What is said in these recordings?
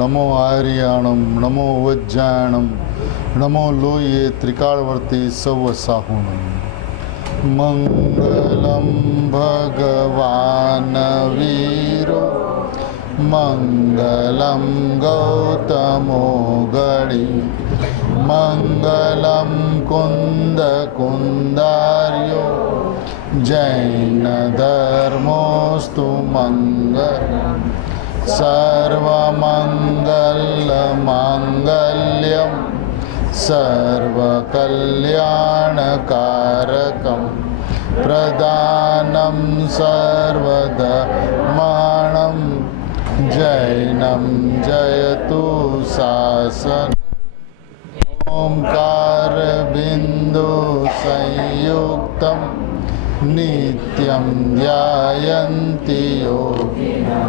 नमो आर्याणं नमो वज्जायणं नमो लोये त्रिकालवर्ती सवसाहुणं। मंगलम भगवान वीरो मंगलम गौतमो गणि मंगलम कुंद कुंदार्यो जैन धर्मोस्तु मंगलम सर्वमंगल मांगल्यम सर्वकल्याणकारकं प्रदानं सर्वधर्माणं जैनं जयतु शासन। ओंकार बिंदु संयुक्तं नित्यं ध्यायन्ति योगिनः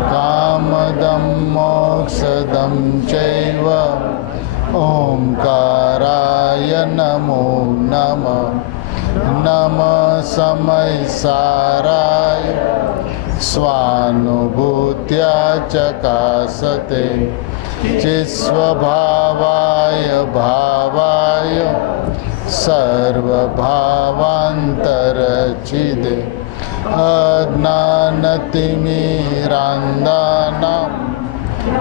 कामदं मोक्षदं चैव ओंकाराय नमो नमः। नमः समयसाराय स्वानुभूत्या चकासते चिस्वभावाय भावाय सर्वभावान्तरचिदे अज्ञानतिमिरान्धानां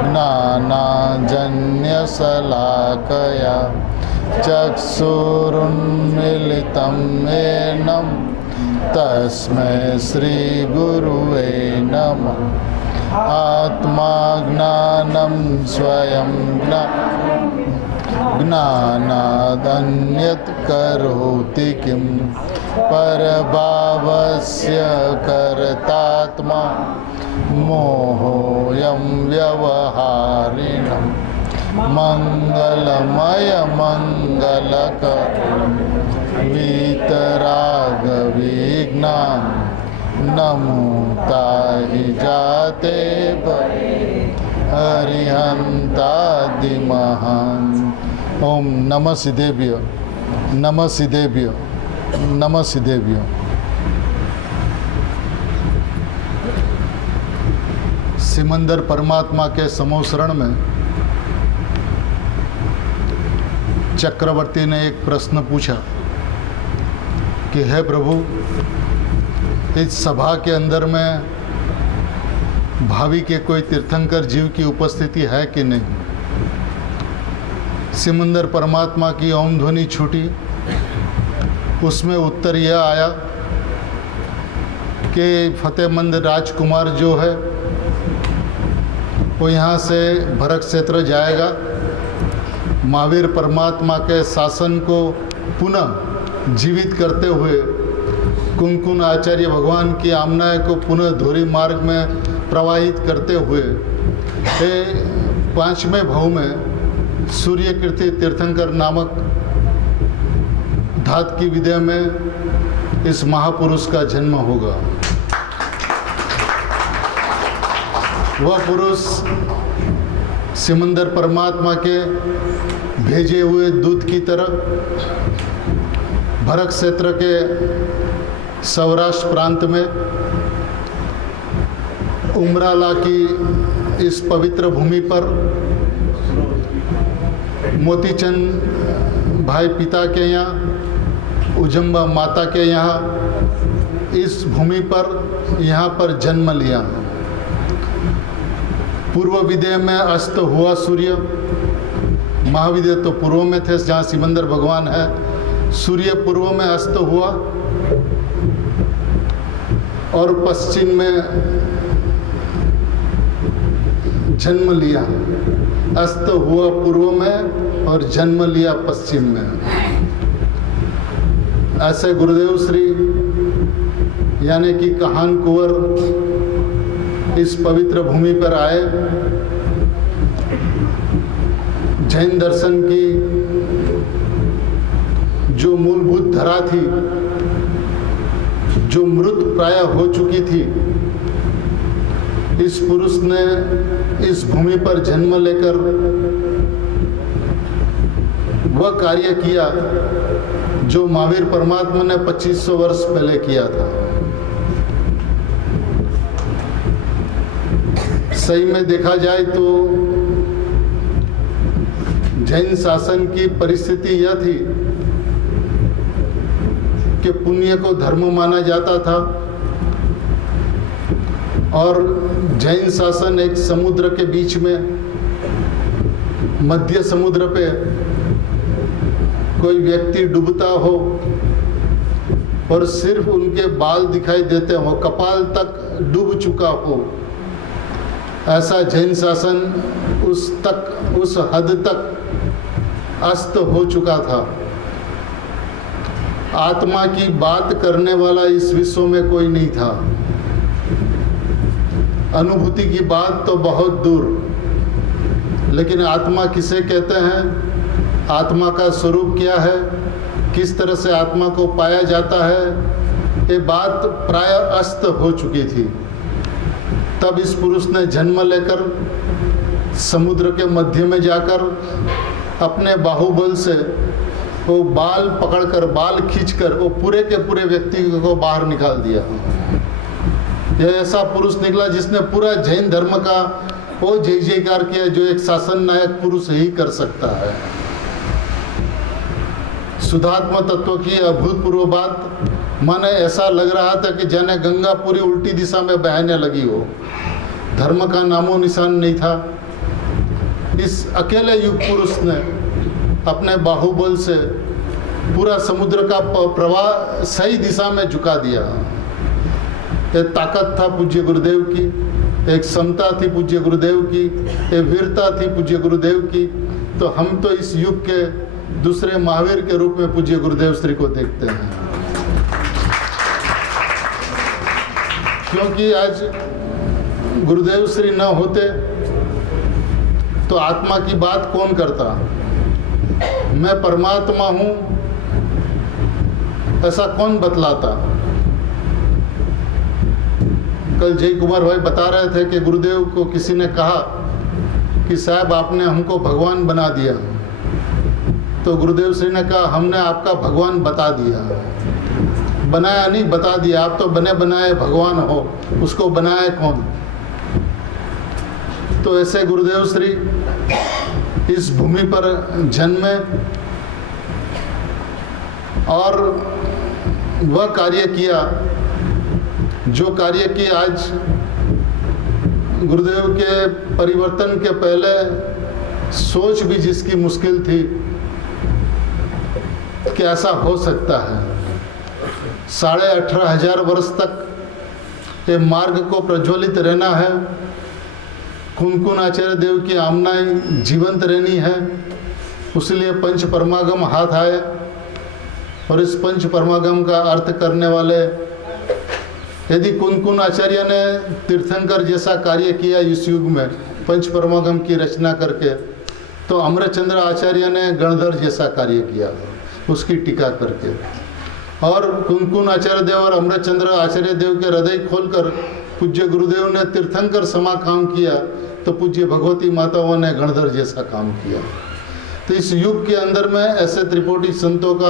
ज्ञानाञ्जनशलाकया चक्षुरुन्मीलितं येन तस्मै श्रीगुरुवे नमः। आत्मा ज्ञानं स्वयं ज्ञानादन्यत् करोति किं परभावस्य कर्तात्मा मोहोऽयं व्यवहारिणम्। मंगलमय मंगलकर वीतराग विघ्नां नमो ताहि जाते हरिहंतादिमहां। ओम नमः सिद्धेभ्य नमः सिद्धेभ्य नमः सिद्धेभ्य। सिमंदर परमात्मा के समोसरण में चक्रवर्ती ने एक प्रश्न पूछा कि हे प्रभु, इस सभा के अंदर में भावी के कोई तीर्थंकर जीव की उपस्थिति है कि नहीं। सिमंदर परमात्मा की ओम ध्वनि छूटी। उसमें उत्तर यह आया कि फतेहमंद राजकुमार जो है वो यहाँ से भरत क्षेत्र जाएगा, महावीर परमात्मा के शासन को पुनः जीवित करते हुए कुंकुन आचार्य भगवान की आमनाएं को पुनः धोरी मार्ग में प्रवाहित करते हुए 5वें भाव में सूर्यकीर्ति तीर्थंकर नामक धात की विद्या में इस महापुरुष का जन्म होगा। वह पुरुष सिमंदर परमात्मा के भेजे हुए दूत की तरह भरत क्षेत्र के सौराष्ट्र प्रांत में उमराला की इस पवित्र भूमि पर मोतीचंद भाई पिता के यहाँ, उजम्बा माता के यहाँ, इस भूमि पर यहाँ पर जन्म लिया। पूर्व विदेह में अस्त हुआ सूर्य, महाविदेह तो पूर्व में थे जहाँ सिमंदर भगवान है। सूर्य पूर्व में अस्त हुआ और पश्चिम में जन्म लिया। अस्त हुआ पूर्व में और जन्म लिया पश्चिम में। ऐसे गुरुदेव श्री यानी कि कहान कुंवर इस पवित्र भूमि पर आए। जैन दर्शन की जो मूलभूत धरा थी, जो मृत प्राय हो चुकी थी, इस पुरुष ने इस भूमि पर जन्म लेकर वह कार्य किया जो महावीर परमात्मा ने 2500 वर्ष पहले किया था। सही में देखा जाए तो जैन शासन की परिस्थिति यह थी कि पुण्य को धर्म माना जाता था और जैन शासन एक समुद्र के बीच में, मध्य समुद्र पे कोई व्यक्ति डूबता हो और सिर्फ उनके बाल दिखाई देते हो, कपाल तक डूब चुका हो, ऐसा जैन शासन उस हद तक अस्त हो चुका था। आत्मा की बात करने वाला इस विश्व में कोई नहीं था। अनुभूति की बात तो बहुत दूर, लेकिन आत्मा किसे कहते हैं, आत्मा का स्वरूप क्या है, किस तरह से आत्मा को पाया जाता है, ये बात प्राय अस्त हो चुकी थी। तब इस पुरुष ने जन्म लेकर समुद्र के मध्य में जाकर अपने बाहुबल से वो बाल पकड़कर, बाल खींचकर वो पूरे के पूरे व्यक्ति को बाहर निकाल दिया। यह ऐसा पुरुष निकला जिसने पूरा जैन धर्म का वो जय जयकार किया जो एक शासन नायक पुरुष ही कर सकता है। शुद्धात्मा तत्व की अभूतपूर्व बात, माने ऐसा लग रहा था कि जाने गंगा पूरी उल्टी दिशा में बहने लगी हो। धर्म का नामो निशान नहीं था। इस अकेले युग पुरुष ने अपने बाहुबल से पूरा समुद्र का प्रवाह सही दिशा में झुका दिया। एक ताकत था पूज्य गुरुदेव की, एक समता थी पूज्य गुरुदेव की, एक वीरता थी पूज्य गुरुदेव की। तो हम तो इस युग के दूसरे महावीर के रूप में पूज्य गुरुदेव श्री को देखते हैं, क्योंकि आज गुरुदेव श्री न होते तो आत्मा की बात कौन करता। मैं परमात्मा हूं ऐसा कौन बतलाता। कल जय कुमार भाई बता रहे थे कि गुरुदेव को किसी ने कहा कि साहब आपने हमको भगवान बना दिया। तो गुरुदेव श्री ने कहा हमने आपका भगवान बता दिया। बनाया नहीं, बता दिया। आप तो बने बनाए भगवान हो, उसको बनाए कौन। तो ऐसे गुरुदेव श्री इस भूमि पर जन्मे और वह कार्य किया जो कार्य की आज गुरुदेव के परिवर्तन के पहले सोच भी जिसकी मुश्किल थी कि ऐसा हो सकता है। 18,500 वर्ष तक ये मार्ग को प्रज्वलित रहना है। कुनकुन आचार्य देव की आमनाएं जीवंत रहनी है। उसलिए पंच परमागम हाथ आए और इस पंच परमागम का अर्थ करने वाले, यदि कुनकुन आचार्य ने तीर्थंकर जैसा कार्य किया इस युग में पंच परमागम की रचना करके, तो अमरचंद्र आचार्य ने गणधर जैसा कार्य किया उसकी टीका करके। और कुनकुन आचार्य देव और अमरचंद्र आचार्य देव के हृदय खोलकर पूज्य गुरुदेव ने तीर्थंकर समा काम किया, तो पूज्य भगवती माताओं ने गणधर जैसा काम किया। तो इस युग के अंदर में ऐसे त्रिपुटी संतों का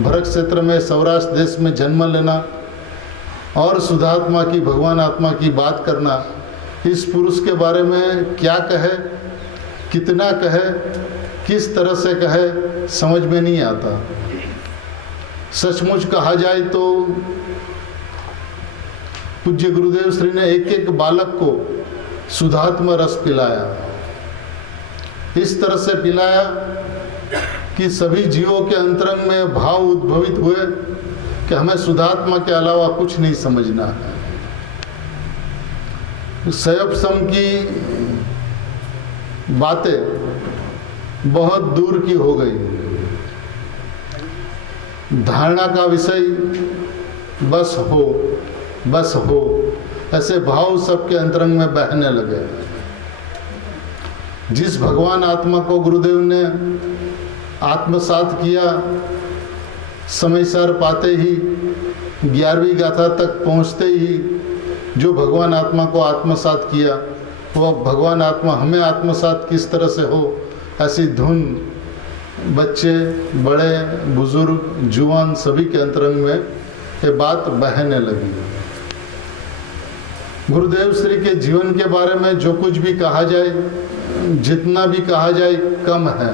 भरत क्षेत्र में, सौराष्ट्र देश में जन्म लेना और शुद्धात्मा की, भगवान आत्मा की बात करना, इस पुरुष के बारे में क्या कहे, कितना कहे, किस तरह से कहे, समझ में नहीं आता। सचमुच कहा जाए तो पूज्य गुरुदेव श्री ने एक एक बालक को शुद्धात्मा रस पिलाया। इस तरह से पिलाया कि सभी जीवों के अंतरंग में भाव उद्भवित हुए कि हमें शुद्धात्मा के अलावा कुछ नहीं समझना है। सयोपसम की बातें बहुत दूर की हो गई। धारणा का विषय बस हो, बस हो, ऐसे भाव सबके अंतरंग में बहने लगे। जिस भगवान आत्मा को गुरुदेव ने आत्मसात किया, समय सार पाते ही 11वीं गाथा तक पहुँचते ही जो भगवान आत्मा को आत्मसात किया, वो भगवान आत्मा हमें आत्मसात किस तरह से हो, ऐसी धुन बच्चे, बड़े, बुजुर्ग, जुआन सभी के अंतरंग में ये बात बहने लगी। गुरुदेव श्री के जीवन के बारे में जो कुछ भी कहा जाए, जितना भी कहा जाए कम है।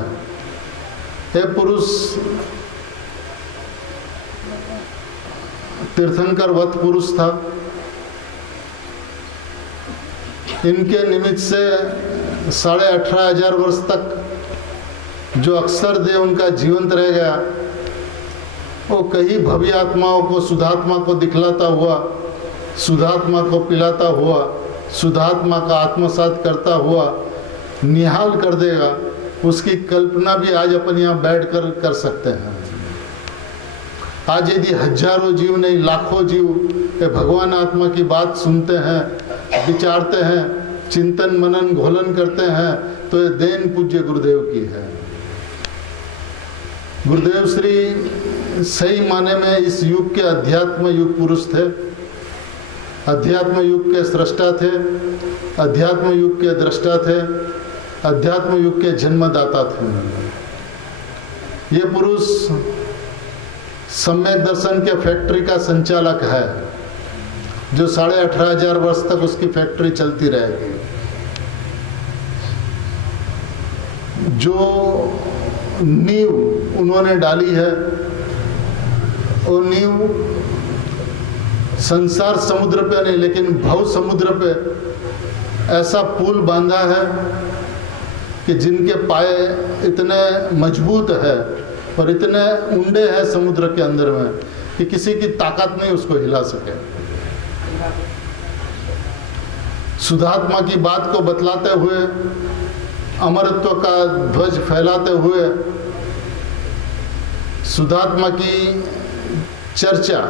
ये पुरुष तीर्थंकर वत पुरुष था। इनके निमित्त से 18,500 वर्ष तक जो अक्षर देह उनका जीवंत रह गया, वो कई भव्य आत्माओं को, शुद्धात्मा को दिखलाता हुआ, शुद्धात्मा को पिलाता हुआ, शुद्धात्मा का आत्मसात करता हुआ निहाल कर देगा। उसकी कल्पना भी आज अपन यहाँ बैठकर कर सकते हैं। आज यदि हजारों जीव नहीं लाखों जीव ये भगवान आत्मा की बात सुनते हैं, विचारते हैं, चिंतन मनन घोलन करते हैं, तो ये देन पूज्य गुरुदेव की है। गुरुदेव श्री सही माने में इस युग के अध्यात्म युग पुरुष थे, अध्यात्म युग के सृष्टा थे, अध्यात्म युग के दृष्टा थे, अध्यात्म युग के जन्मदाता थे। ये पुरुष सम्यक दर्शन के फैक्ट्री का संचालक है, जो 18,500 वर्ष तक उसकी फैक्ट्री चलती रहेगी। जो नींव उन्होंने डाली है, वो नींव संसार समुद्र पे नहीं, लेकिन भव समुद्र पे ऐसा पुल बांधा है कि जिनके पाए इतने मजबूत है और इतने उंडे हैं समुद्र के अंदर में कि किसी की ताकत नहीं उसको हिला सके। शुद्धात्मा की बात को बतलाते हुए, अमरत्व का ध्वज फैलाते हुए, शुद्धात्मा की चर्चा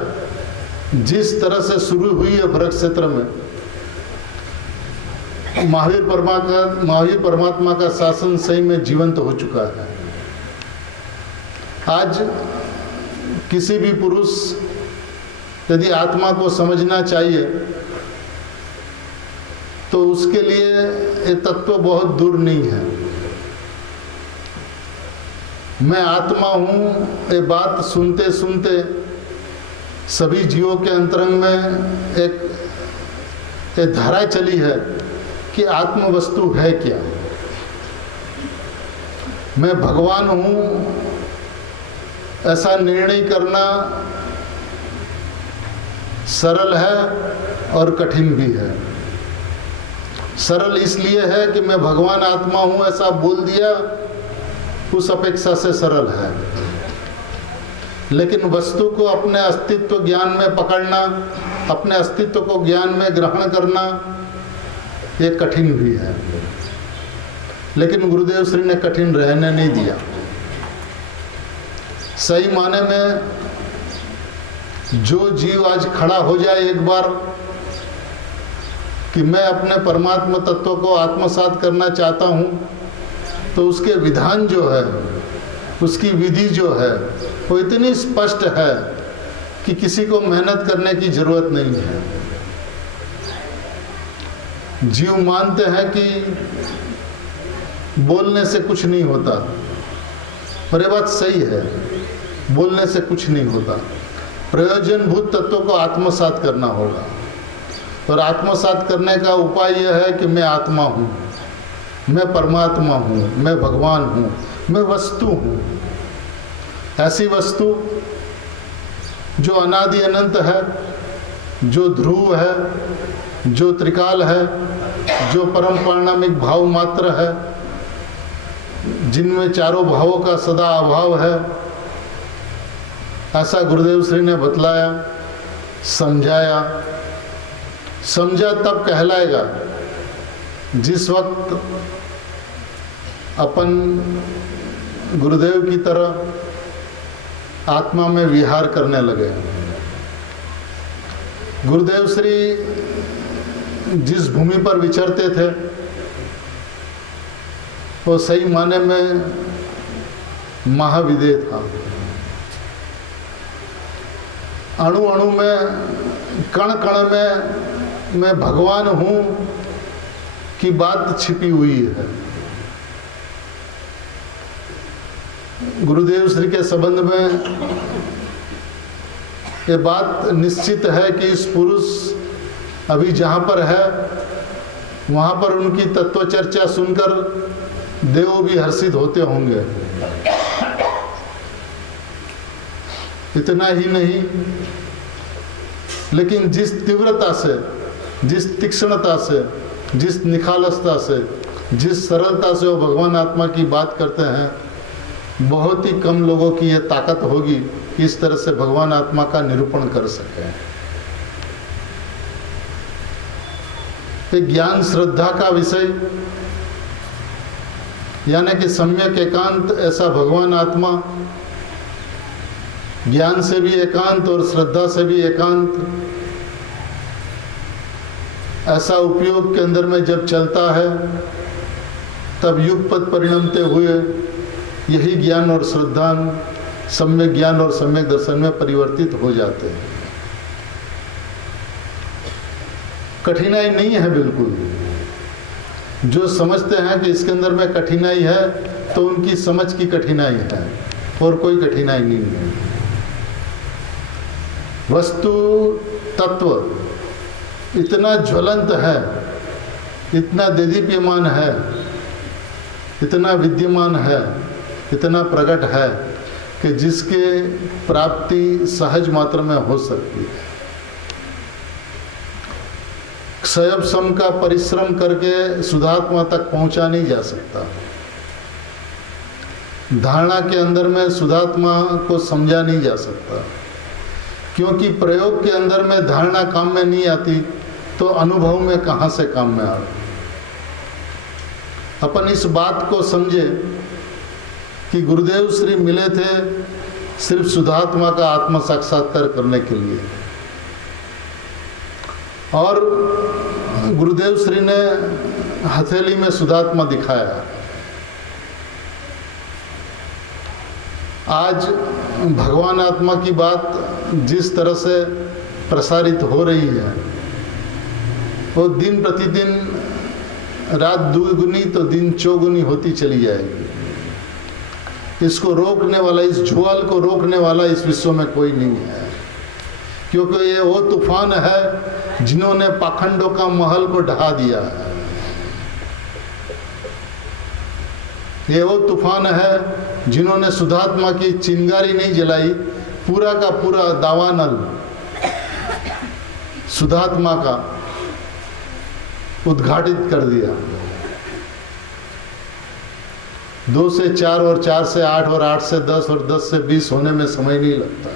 जिस तरह से शुरू हुई है भरत क्षेत्र में, महावीर परमात्मा का शासन सही में जीवंत हो चुका है। आज किसी भी पुरुष यदि आत्मा को समझना चाहिए तो उसके लिए ये तत्व बहुत दूर नहीं है। मैं आत्मा हूँ, ये बात सुनते सुनते सभी जीवों के अंतरंग में एक धारा चली है कि आत्म वस्तु है क्या। मैं भगवान हूँ ऐसा निर्णय करना सरल है और कठिन भी है। सरल इसलिए है कि मैं भगवान आत्मा हूँ ऐसा बोल दिया, उस अपेक्षा से सरल है। लेकिन वस्तु को अपने अस्तित्व ज्ञान में पकड़ना, अपने अस्तित्व को ज्ञान में ग्रहण करना, ये कठिन भी है। लेकिन गुरुदेव श्री ने कठिन रहने नहीं दिया। सही माने में जो जीव आज खड़ा हो जाए एक बार कि मैं अपने परमात्मा तत्व को आत्मसात करना चाहता हूँ, तो उसके विधान जो है, उसकी विधि जो है, वो इतनी स्पष्ट है कि किसी को मेहनत करने की जरूरत नहीं है। जीव मानते हैं कि बोलने से कुछ नहीं होता, पर ये बात सही है, बोलने से कुछ नहीं होता। प्रयोजनभूत तत्व को आत्मसात करना होगा, और आत्मसात करने का उपाय यह है कि मैं आत्मा हूँ, मैं परमात्मा हूँ, मैं भगवान हूँ, मैं वस्तु हूँ। ऐसी वस्तु जो अनादि अनंत है, जो ध्रुव है, जो त्रिकाल है, जो परम पारणामिक भाव मात्र है, जिनमें चारों भावों का सदा अभाव है, ऐसा गुरुदेव श्री ने बतलाया, समझाया। समझा तब कहलाएगा जिस वक्त अपन गुरुदेव की तरह आत्मा में विहार करने लगे। गुरुदेव श्री जिस भूमि पर विचरते थे वो सही माने में महाविदेह था। अणु अणु में, कण कण में मैं भगवान हूँ की बात छिपी हुई है। गुरुदेव श्री के संबंध में ये बात निश्चित है कि इस पुरुष अभी जहाँ पर है वहाँ पर उनकी तत्व चर्चा सुनकर देव भी हर्षित होते होंगे। इतना ही नहीं, लेकिन जिस तीव्रता से, जिस तीक्ष्णता से, जिस निखालसता से, जिस सरलता से वो भगवान आत्मा की बात करते हैं, बहुत ही कम लोगों की यह ताकत होगी इस तरह से भगवान आत्मा का निरूपण कर सके। एक ज्ञान श्रद्धा का विषय, यानी कि सम्यक एकांत, ऐसा भगवान आत्मा ज्ञान से भी एकांत और श्रद्धा से भी एकांत, ऐसा उपयोग के अंदर में जब चलता है तब युगपत परिणमते हुए यही ज्ञान और श्रद्धा सम्यक ज्ञान और सम्यक दर्शन में परिवर्तित हो जाते हैं। कठिनाई नहीं है बिल्कुल। जो समझते हैं कि इसके अंदर में कठिनाई है तो उनकी समझ की कठिनाई है और कोई कठिनाई नहीं है। वस्तु तत्व इतना ज्वलंत है, इतना देदीप्यमान है, इतना विद्यमान है, इतना प्रकट है कि जिसके प्राप्ति सहज मात्र में हो सकती है। क्षयब सम का परिश्रम करके सुधात्मा तक पहुंचा नहीं जा सकता। धारणा के अंदर में सुधात्मा को समझा नहीं जा सकता, क्योंकि प्रयोग के अंदर में धारणा काम में नहीं आती तो अनुभव में कहां से काम में आए। अपन इस बात को समझे कि गुरुदेव श्री मिले थे सिर्फ सुधात्मा का आत्म साक्षात्कार करने के लिए, और गुरुदेव श्री ने हथेली में सुधात्मा दिखाया। आज भगवान आत्मा की बात जिस तरह से प्रसारित हो रही है वो दिन प्रतिदिन रात दुगुनी तो दिन चौगुनी होती चली जाएगी। इसको रोकने वाला, इस ज्वाल को रोकने वाला इस विश्व में कोई नहीं है, क्योंकि ये वो तूफान है जिन्होंने पाखंडों का महल को ढहा दिया है। ये वो तूफान है जिन्होंने सुधात्मा की चिंगारी नहीं जलाई, पूरा का पूरा दावानल सुधात्मा का उद्घाटित कर दिया। 2 से 4 और 4 से 8 और 8 से 10 और 10 से 20 होने में समय नहीं लगता।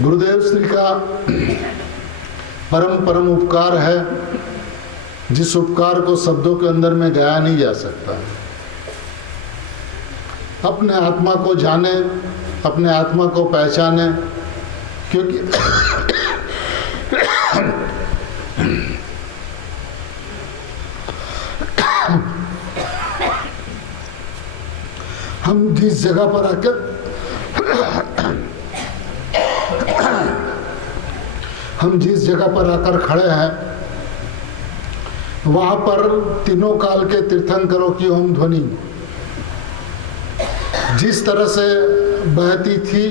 गुरुदेव श्री का परम उपकार है, जिस उपकार को शब्दों के अंदर में गाया नहीं जा सकता। अपने आत्मा को जाने, अपने आत्मा को पहचाने, क्योंकि हम जिस जगह पर आकर खड़े हैं वहां पर तीनों काल के तीर्थंकरों की ओम ध्वनि जिस तरह से बहती थी,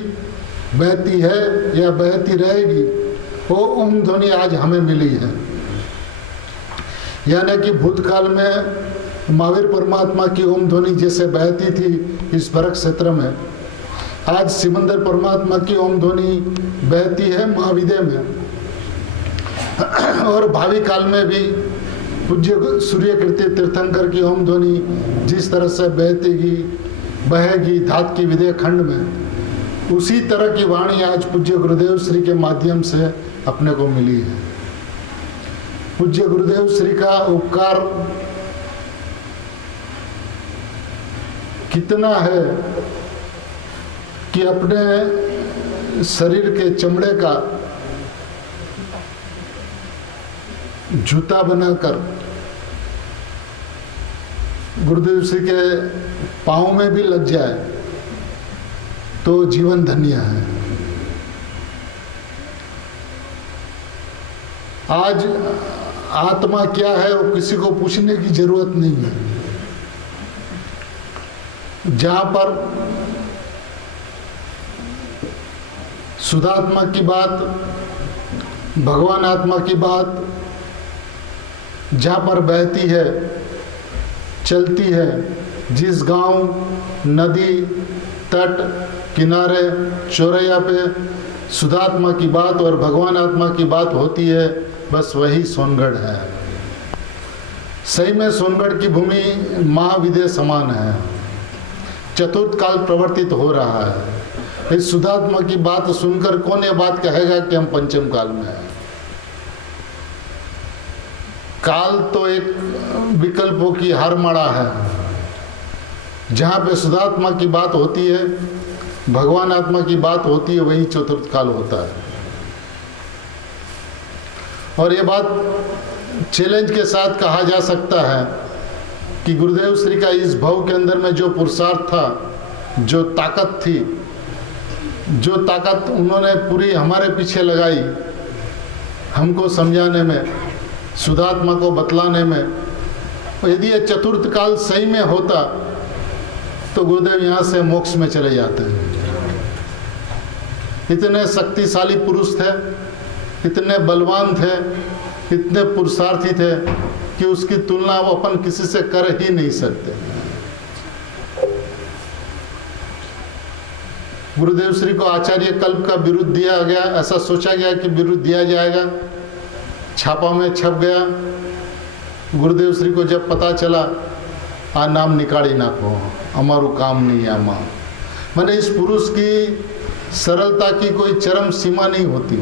बहती है या बहती रहेगी, वो ओम ध्वनि आज हमें मिली है। यानी कि भूतकाल में महावीर परमात्मा की ओम ध्वनि जैसे बहती थी इस भरत क्षेत्र में, आज सिमंदर परमात्मा की ओम ध्वनि बहती है महाविदय में, और भावी काल में भी पूज्य सूर्य कीर्ति तीर्थंकर की ओम ध्वनि जिस तरह से बहेगी धात की विदय खंड में, उसी तरह की वाणी आज पूज्य गुरुदेव श्री के माध्यम से अपने को मिली है। पूज्य गुरुदेव श्री का उपकार कितना है कि अपने शरीर के चमड़े का जूता बनाकर गुरुदेव श्री के पाँव में भी लग जाए तो जीवन धन्य है। आज आत्मा क्या है वो किसी को पूछने की जरूरत नहीं है। जहां पर सुधात्मा की बात भगवान आत्मा की बात जहाँ पर बहती है, चलती है, जिस गांव, नदी, तट, किनारे, चौरैया पे शुद्धात्मा की बात और भगवान आत्मा की बात होती है, बस वही सोनगढ़ है। सही में सोनगढ़ की भूमि महाविद्य समान है। चतुर्थ काल प्रवर्तित हो रहा है। इस शुद्धात्मा की बात सुनकर कौन ये बात कहेगा कि हम पंचम काल में हैं? काल तो एक विकल्पों की हारमाड़ा है। जहाँ पे शुद्धात्मा की बात होती है, भगवान आत्मा की बात होती है, वही चतुर्थ काल होता है। और ये बात चैलेंज के साथ कहा जा सकता है कि गुरुदेव श्री का इस भाव के अंदर में जो पुरुषार्थ था, जो ताकत थी, जो ताकत उन्होंने पूरी हमारे पीछे लगाई, हमको समझाने में, शुद्धात्मा को बतलाने में, यदि ये चतुर्थ काल सही में होता तो गुरुदेव यहाँ से मोक्ष में चले जाते हैं। इतने शक्तिशाली पुरुष थे, इतने बलवान थे, इतने पुरुषार्थी थे कि उसकी तुलना वो अपन किसी से कर ही नहीं सकते। गुरुदेव श्री को आचार्य कल्प का बिरुद दिया गया, ऐसा सोचा गया कि बिरुद दिया जाएगा, छापा में छप गया। गुरुदेव श्री को जब पता चला, आ नाम निकाली ना को, हमारू काम नहीं आमा। मैंने इस पुरुष की सरलता की कोई चरम सीमा नहीं होती।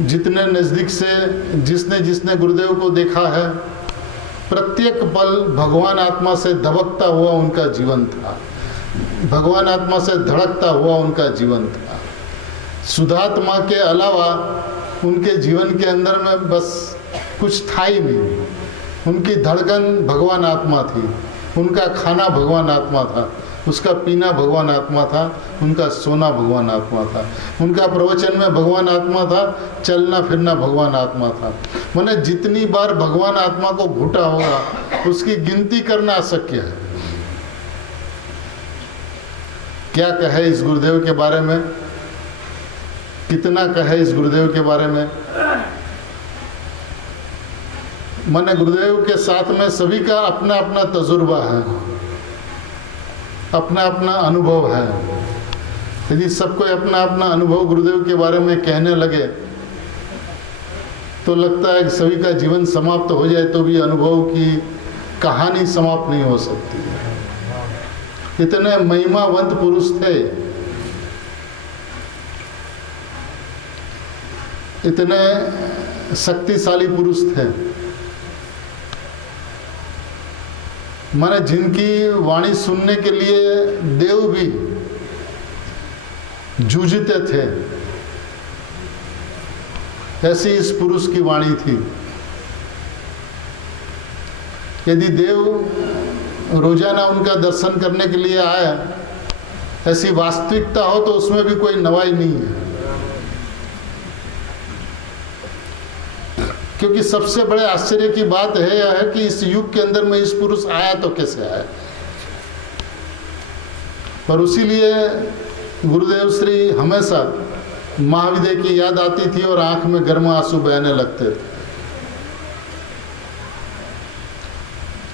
जितने नजदीक से जिसने जिसने गुरुदेव को देखा है, प्रत्येक पल भगवान आत्मा से धबकता हुआ उनका जीवन था, भगवान आत्मा से धड़कता हुआ उनका जीवन था। शुद्धात्मा के अलावा उनके जीवन के अंदर में बस कुछ था ही नहीं। उनकी धड़कन भगवान आत्मा थी, उनका खाना भगवान आत्मा था, उसका पीना भगवान आत्मा था, उनका सोना भगवान आत्मा था, उनका प्रवचन में भगवान आत्मा था, चलना फिरना भगवान आत्मा था। मैंने जितनी बार भगवान आत्मा को घूटा होगा उसकी गिनती करना अशक्य है। क्या कहे इस गुरुदेव के बारे में, कितना कहे इस गुरुदेव के बारे में। मैंने गुरुदेव के साथ में सभी का अपना अपना तजुर्बा है, अपना अपना अनुभव है। यदि सबको अपना अपना अनुभव गुरुदेव के बारे में कहने लगे तो लगता है कि सभी का जीवन समाप्त हो जाए तो भी अनुभव की कहानी समाप्त नहीं हो सकती। इतने महिमावंत पुरुष थे, इतने शक्तिशाली पुरुष थे। माने जिनकी वाणी सुनने के लिए देव भी जूझते थे, ऐसी इस पुरुष की वाणी थी। यदि देव रोजाना उनका दर्शन करने के लिए आए, ऐसी वास्तविकता हो तो उसमें भी कोई नवाई नहीं है। क्योंकि सबसे बड़े आश्चर्य की बात है यह है कि इस युग के अंदर में इस पुरुष आया तो कैसे आया। और उसीलिए गुरुदेव श्री हमेशा महाविद्य की याद आती थी और आंख में गर्म आंसू बहने लगते थे।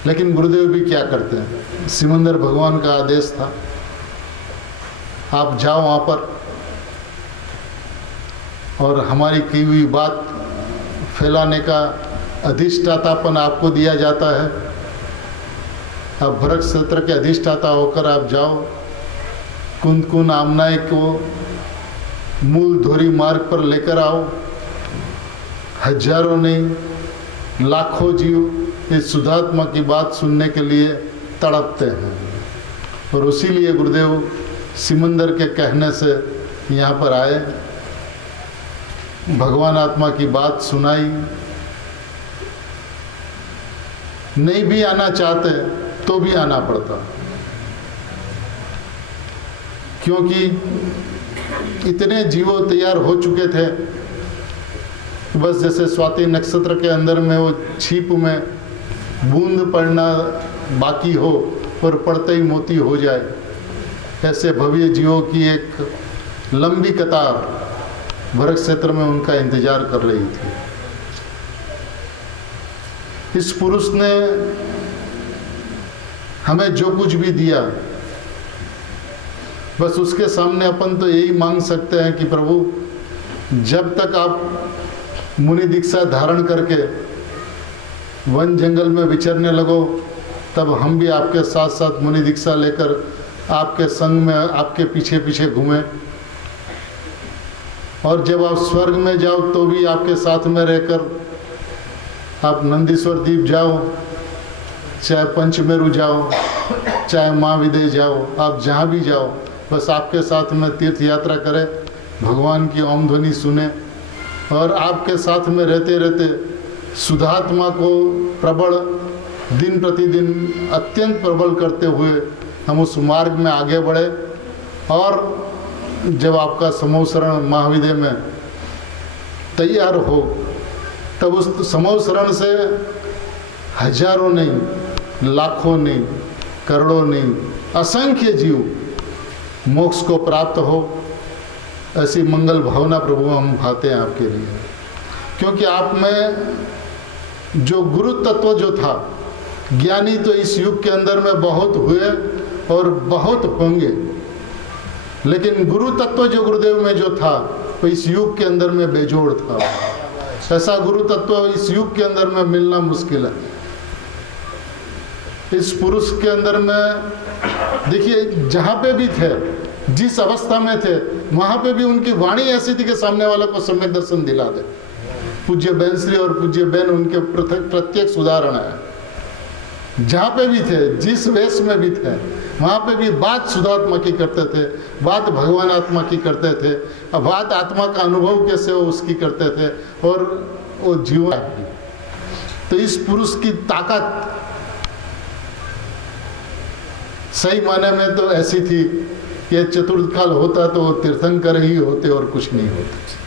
लेकिन गुरुदेव भी क्या करते हैं, सिमंदर भगवान का आदेश था, आप जाओ वहां पर और हमारी की हुई बात फैलाने का अधिष्ठातापन आपको दिया जाता है। आप भरत क्षेत्र के अधिष्ठाता होकर आप जाओ, कुंद कुन आमनाय को मूल धोरी मार्ग पर लेकर आओ। हजारों नहीं लाखों जीव इस शुद्धात्मा की बात सुनने के लिए तड़पते हैं। और उसीलिए गुरुदेव सिमंदर के कहने से यहाँ पर आए, भगवान आत्मा की बात सुनाई। नहीं भी आना चाहते तो भी आना पड़ता, क्योंकि इतने जीवो तैयार हो चुके थे। बस जैसे स्वाति नक्षत्र के अंदर में वो छीप में बूंद पड़ना बाकी हो और पड़ते ही मोती हो जाए, ऐसे भव्य जीवों की एक लंबी कतार भरत क्षेत्र में उनका इंतजार कर रही थी। इस पुरुष ने हमें जो कुछ भी दिया, बस उसके सामने अपन तो यही मांग सकते हैं कि प्रभु, जब तक आप मुनि दीक्षा धारण करके वन जंगल में विचरने लगो, तब हम भी आपके साथ साथ मुनि दीक्षा लेकर आपके संग में आपके पीछे पीछे घूमें, और जब आप स्वर्ग में जाओ तो भी आपके साथ में रहकर आप नंदीश्वर द्वीप जाओ, चाहे पंचमेरु जाओ, चाहे महाविदेह जाओ, आप जहाँ भी जाओ, बस आपके साथ में तीर्थ यात्रा करें, भगवान की ओम ध्वनि सुने, और आपके साथ में रहते रहते शुद्धात्मा को प्रबल दिन प्रतिदिन अत्यंत प्रबल करते हुए हम उस मार्ग में आगे बढ़े। और जब आपका समूहशरण महाविदेह में तैयार हो, तब उस समूहशरण से हजारों नहीं, लाखों नहीं, करोड़ों नहीं, असंख्य जीव मोक्ष को प्राप्त हो, ऐसी मंगल भावना प्रभु हम भाते हैं आपके लिए। क्योंकि आप में जो गुरु तत्व जो था, ज्ञानी तो इस युग के अंदर में बहुत हुए और बहुत होंगे, लेकिन गुरु तत्व जो गुरुदेव में जो था वो इस युग के अंदर में बेजोड़ था। ऐसा गुरु तत्व इस युग के अंदर में मिलना मुश्किल है। इस पुरुष के अंदर में देखिए, जहाँ पे भी थे, जिस अवस्था में थे, वहाँ पे भी उनकी वाणी ऐसी थी कि सामने वाले को सम्यक दर्शन दिला दे। पूज्य बेनश्री और पूज्य बेन उनके प्रत्यक्ष उदाहरण है। जहाँ पे भी थे, जिस वेश में भी थे, वहाँ पे भी बात शुद्धात्मा की करते थे, बात भगवान आत्मा की करते थे, बात आत्मा का अनुभव कैसे हो उसकी करते थे, और वो जीवन की। तो इस पुरुष की ताकत सही माने में तो ऐसी थी कि चतुर्थ काल होता तो वो तीर्थंकर ही होते और कुछ नहीं होते।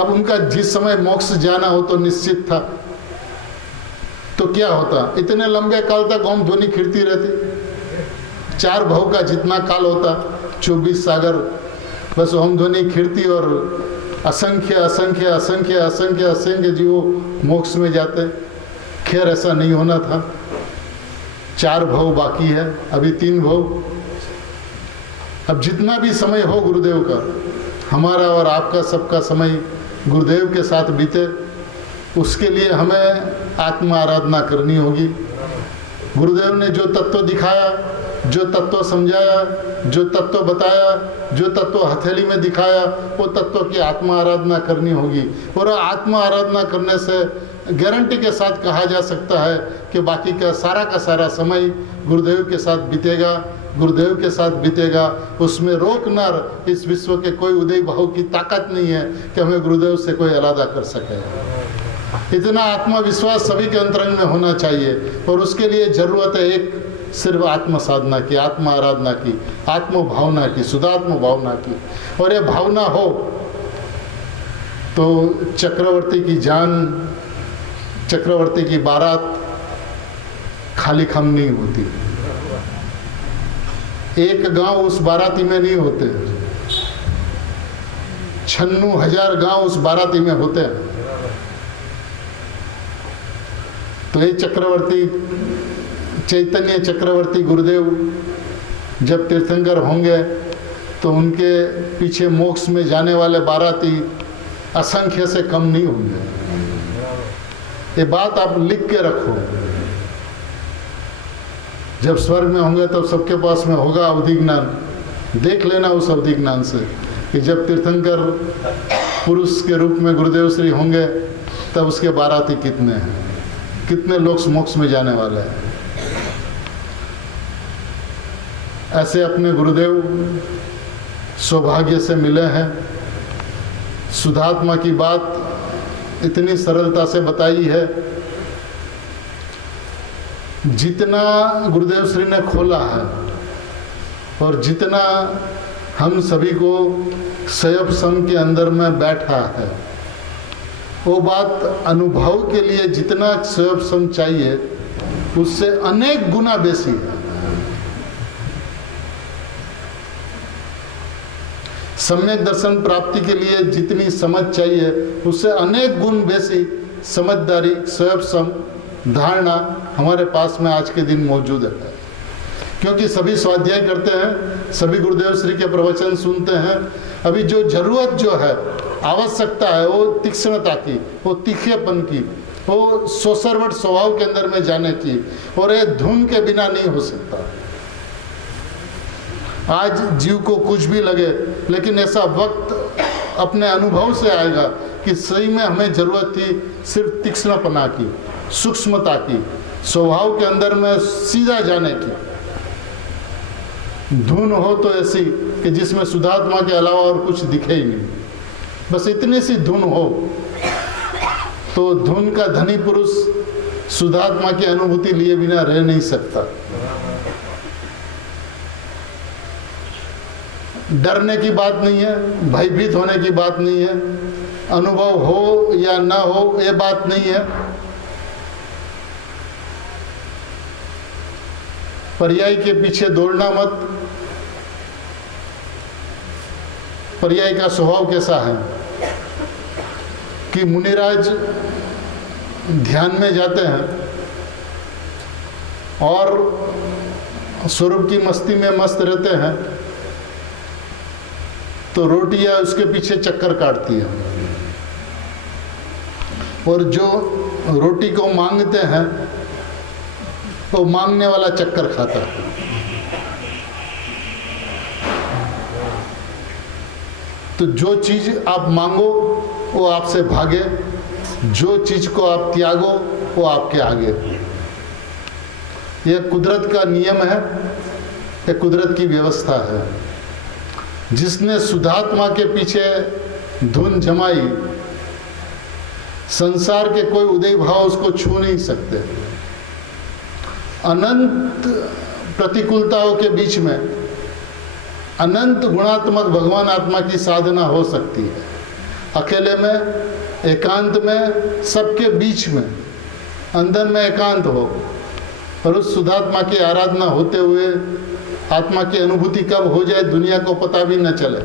अब उनका जिस समय मोक्ष जाना हो तो निश्चित था, तो क्या होता, इतने लंबे काल तक ओम ध्वनि खिड़ती रहती। 4 भव का जितना काल होता, 24 सागर, बस ओम ध्वनि खिड़ती और असंख्य असंख्य असंख्य असंख्य असंख्य जीव मोक्ष में जाते। खैर ऐसा नहीं होना था। 4 भव बाकी है, अभी 3 भव। अब जितना भी समय हो गुरुदेव का, हमारा और आपका सबका समय गुरुदेव के साथ बीते, उसके लिए हमें आत्मा आराधना करनी होगी। गुरुदेव ने जो तत्व दिखाया, जो तत्व समझाया, जो तत्व बताया, जो तत्व हथेली में दिखाया, वो तत्व की आत्मा आराधना करनी होगी। और आत्मा आराधना करने से गारंटी के साथ कहा जा सकता है कि बाकी का सारा समय गुरुदेव के साथ बीतेगा, गुरुदेव के साथ बीतेगा। उसमें रोकना इस विश्व के कोई उदय भाव की ताकत नहीं है कि हमें गुरुदेव से कोई अलग कर सके। इतना आत्मविश्वास सभी के अंतरंग में होना चाहिए, और उसके लिए जरूरत है एक सिर्फ आत्म साधना की, आत्मा आराधना की, आत्म भावना की, शुद्धात्म भावना की। और ये भावना हो तो चक्रवर्ती की जान, चक्रवर्ती की बारात खाली खम नहीं होती। एक गांव उस बाराती में नहीं होते, 96,000 गांव उस बाराती में होते हैं। तो ये चक्रवर्ती, चैतन्य चक्रवर्ती गुरुदेव जब तीर्थंकर होंगे तो उनके पीछे मोक्ष में जाने वाले बाराती असंख्य से कम नहीं होंगे। ये बात आप लिख के रखो। जब स्वर्ग में होंगे तब सबके पास में होगा अवधि ज्ञान। देख लेना उस अवधि ज्ञान से कि जब तीर्थंकर पुरुष के रूप में गुरुदेव श्री होंगे तब उसके बाराती कितने हैं, कितने लोग मोक्ष में जाने वाले हैं। ऐसे अपने गुरुदेव सौभाग्य से मिले हैं। शुद्धात्मा की बात इतनी सरलता से बताई है। जितना गुरुदेव श्री ने खोला है और जितना हम सभी को सयप सम के अंदर में बैठा है, वो बात अनुभव के लिए जितना सयप सम चाहिए उससे अनेक गुना बेसी है। सम्यक दर्शन प्राप्ति के लिए जितनी समझ चाहिए उससे अनेक गुण बेसी समझदारी, स्वयं धारणा हमारे पास में आज के दिन मौजूद है। क्योंकि सभी स्वाध्याय करते हैं, सभी गुरुदेव श्री के प्रवचन सुनते हैं। अभी जो जरूरत जो है, आवश्यकता है, वो तीक्ष्णता की, वो तीखेपन की, वो सोसरवट स्वभाव के अंदर में जाने की, और ये धुन के बिना नहीं हो सकता। आज जीव को कुछ भी लगे, लेकिन ऐसा वक्त अपने अनुभव से आएगा कि सही में हमें जरूरत थी सिर्फ तीक्ष्णपना की, सूक्ष्मता की, स्वभाव के अंदर में सीधा जाने की। धुन हो तो ऐसी कि जिसमें शुद्धात्मा के अलावा और कुछ दिखे ही नहीं, बस इतनी सी धुन हो तो धुन का धनी पुरुष शुद्धात्मा की अनुभूति लिए बिना रह नहीं सकता। डरने की बात नहीं है, भयभीत होने की बात नहीं है, अनुभव हो या ना हो ये बात नहीं है। पर्याय के पीछे दौड़ना मत। पर्याय का स्वभाव कैसा है कि मुनिराज ध्यान में जाते हैं और स्वरूप की मस्ती में मस्त रहते हैं, तो रोटियां उसके पीछे चक्कर काटती है, और जो रोटी को मांगते हैं तो मांगने वाला चक्कर खाता है। तो जो चीज आप मांगो वो आपसे भागे, जो चीज को आप त्यागो वो आपके आगे। यह कुदरत का नियम है, यह कुदरत की व्यवस्था है। जिसने शुद्धात्मा के पीछे धुन जमाई, संसार के कोई उदय भाव उसको छू नहीं सकते। अनंत प्रतिकूलताओं के बीच में अनंत गुणात्मक भगवान आत्मा की साधना हो सकती है। अकेले में, एकांत में, सबके बीच में, अंदर में एकांत हो, और उस शुद्धात्मा की आराधना होते हुए आत्मा की अनुभूति कब हो जाए दुनिया को पता भी न चले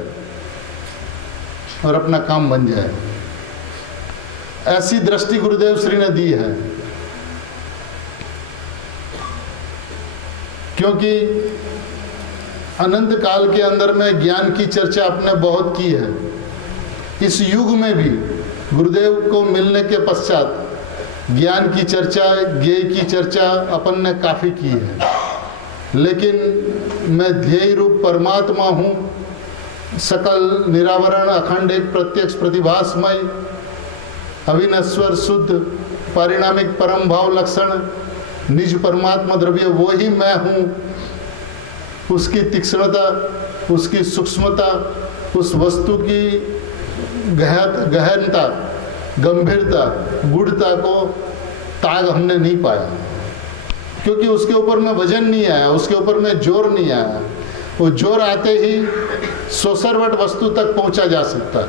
और अपना काम बन जाए। ऐसी दृष्टि गुरुदेव श्री ने दी है। क्योंकि अनंत काल के अंदर में ज्ञान की चर्चा आपने बहुत की है। इस युग में भी गुरुदेव को मिलने के पश्चात ज्ञान की चर्चा, ज्ञेय की चर्चा अपन ने काफ़ी की है। लेकिन मैं ध्येय रूप परमात्मा हूँ, सकल निरावरण अखंड एक प्रत्यक्ष प्रतिभासमय अविनश्वर शुद्ध पारिणामिक परम भाव लक्षण निज परमात्मा द्रव्य वो ही मैं हूँ। उसकी तीक्ष्णता, उसकी सूक्ष्मता, उस वस्तु की गहनता, गंभीरता, गूढ़ता को ताग हमने नहीं पाया, क्योंकि उसके ऊपर में वजन नहीं आया, उसके ऊपर में जोर नहीं आया। वो जोर आते ही सोसरवट वस्तु तक पहुंचा जा सकता है।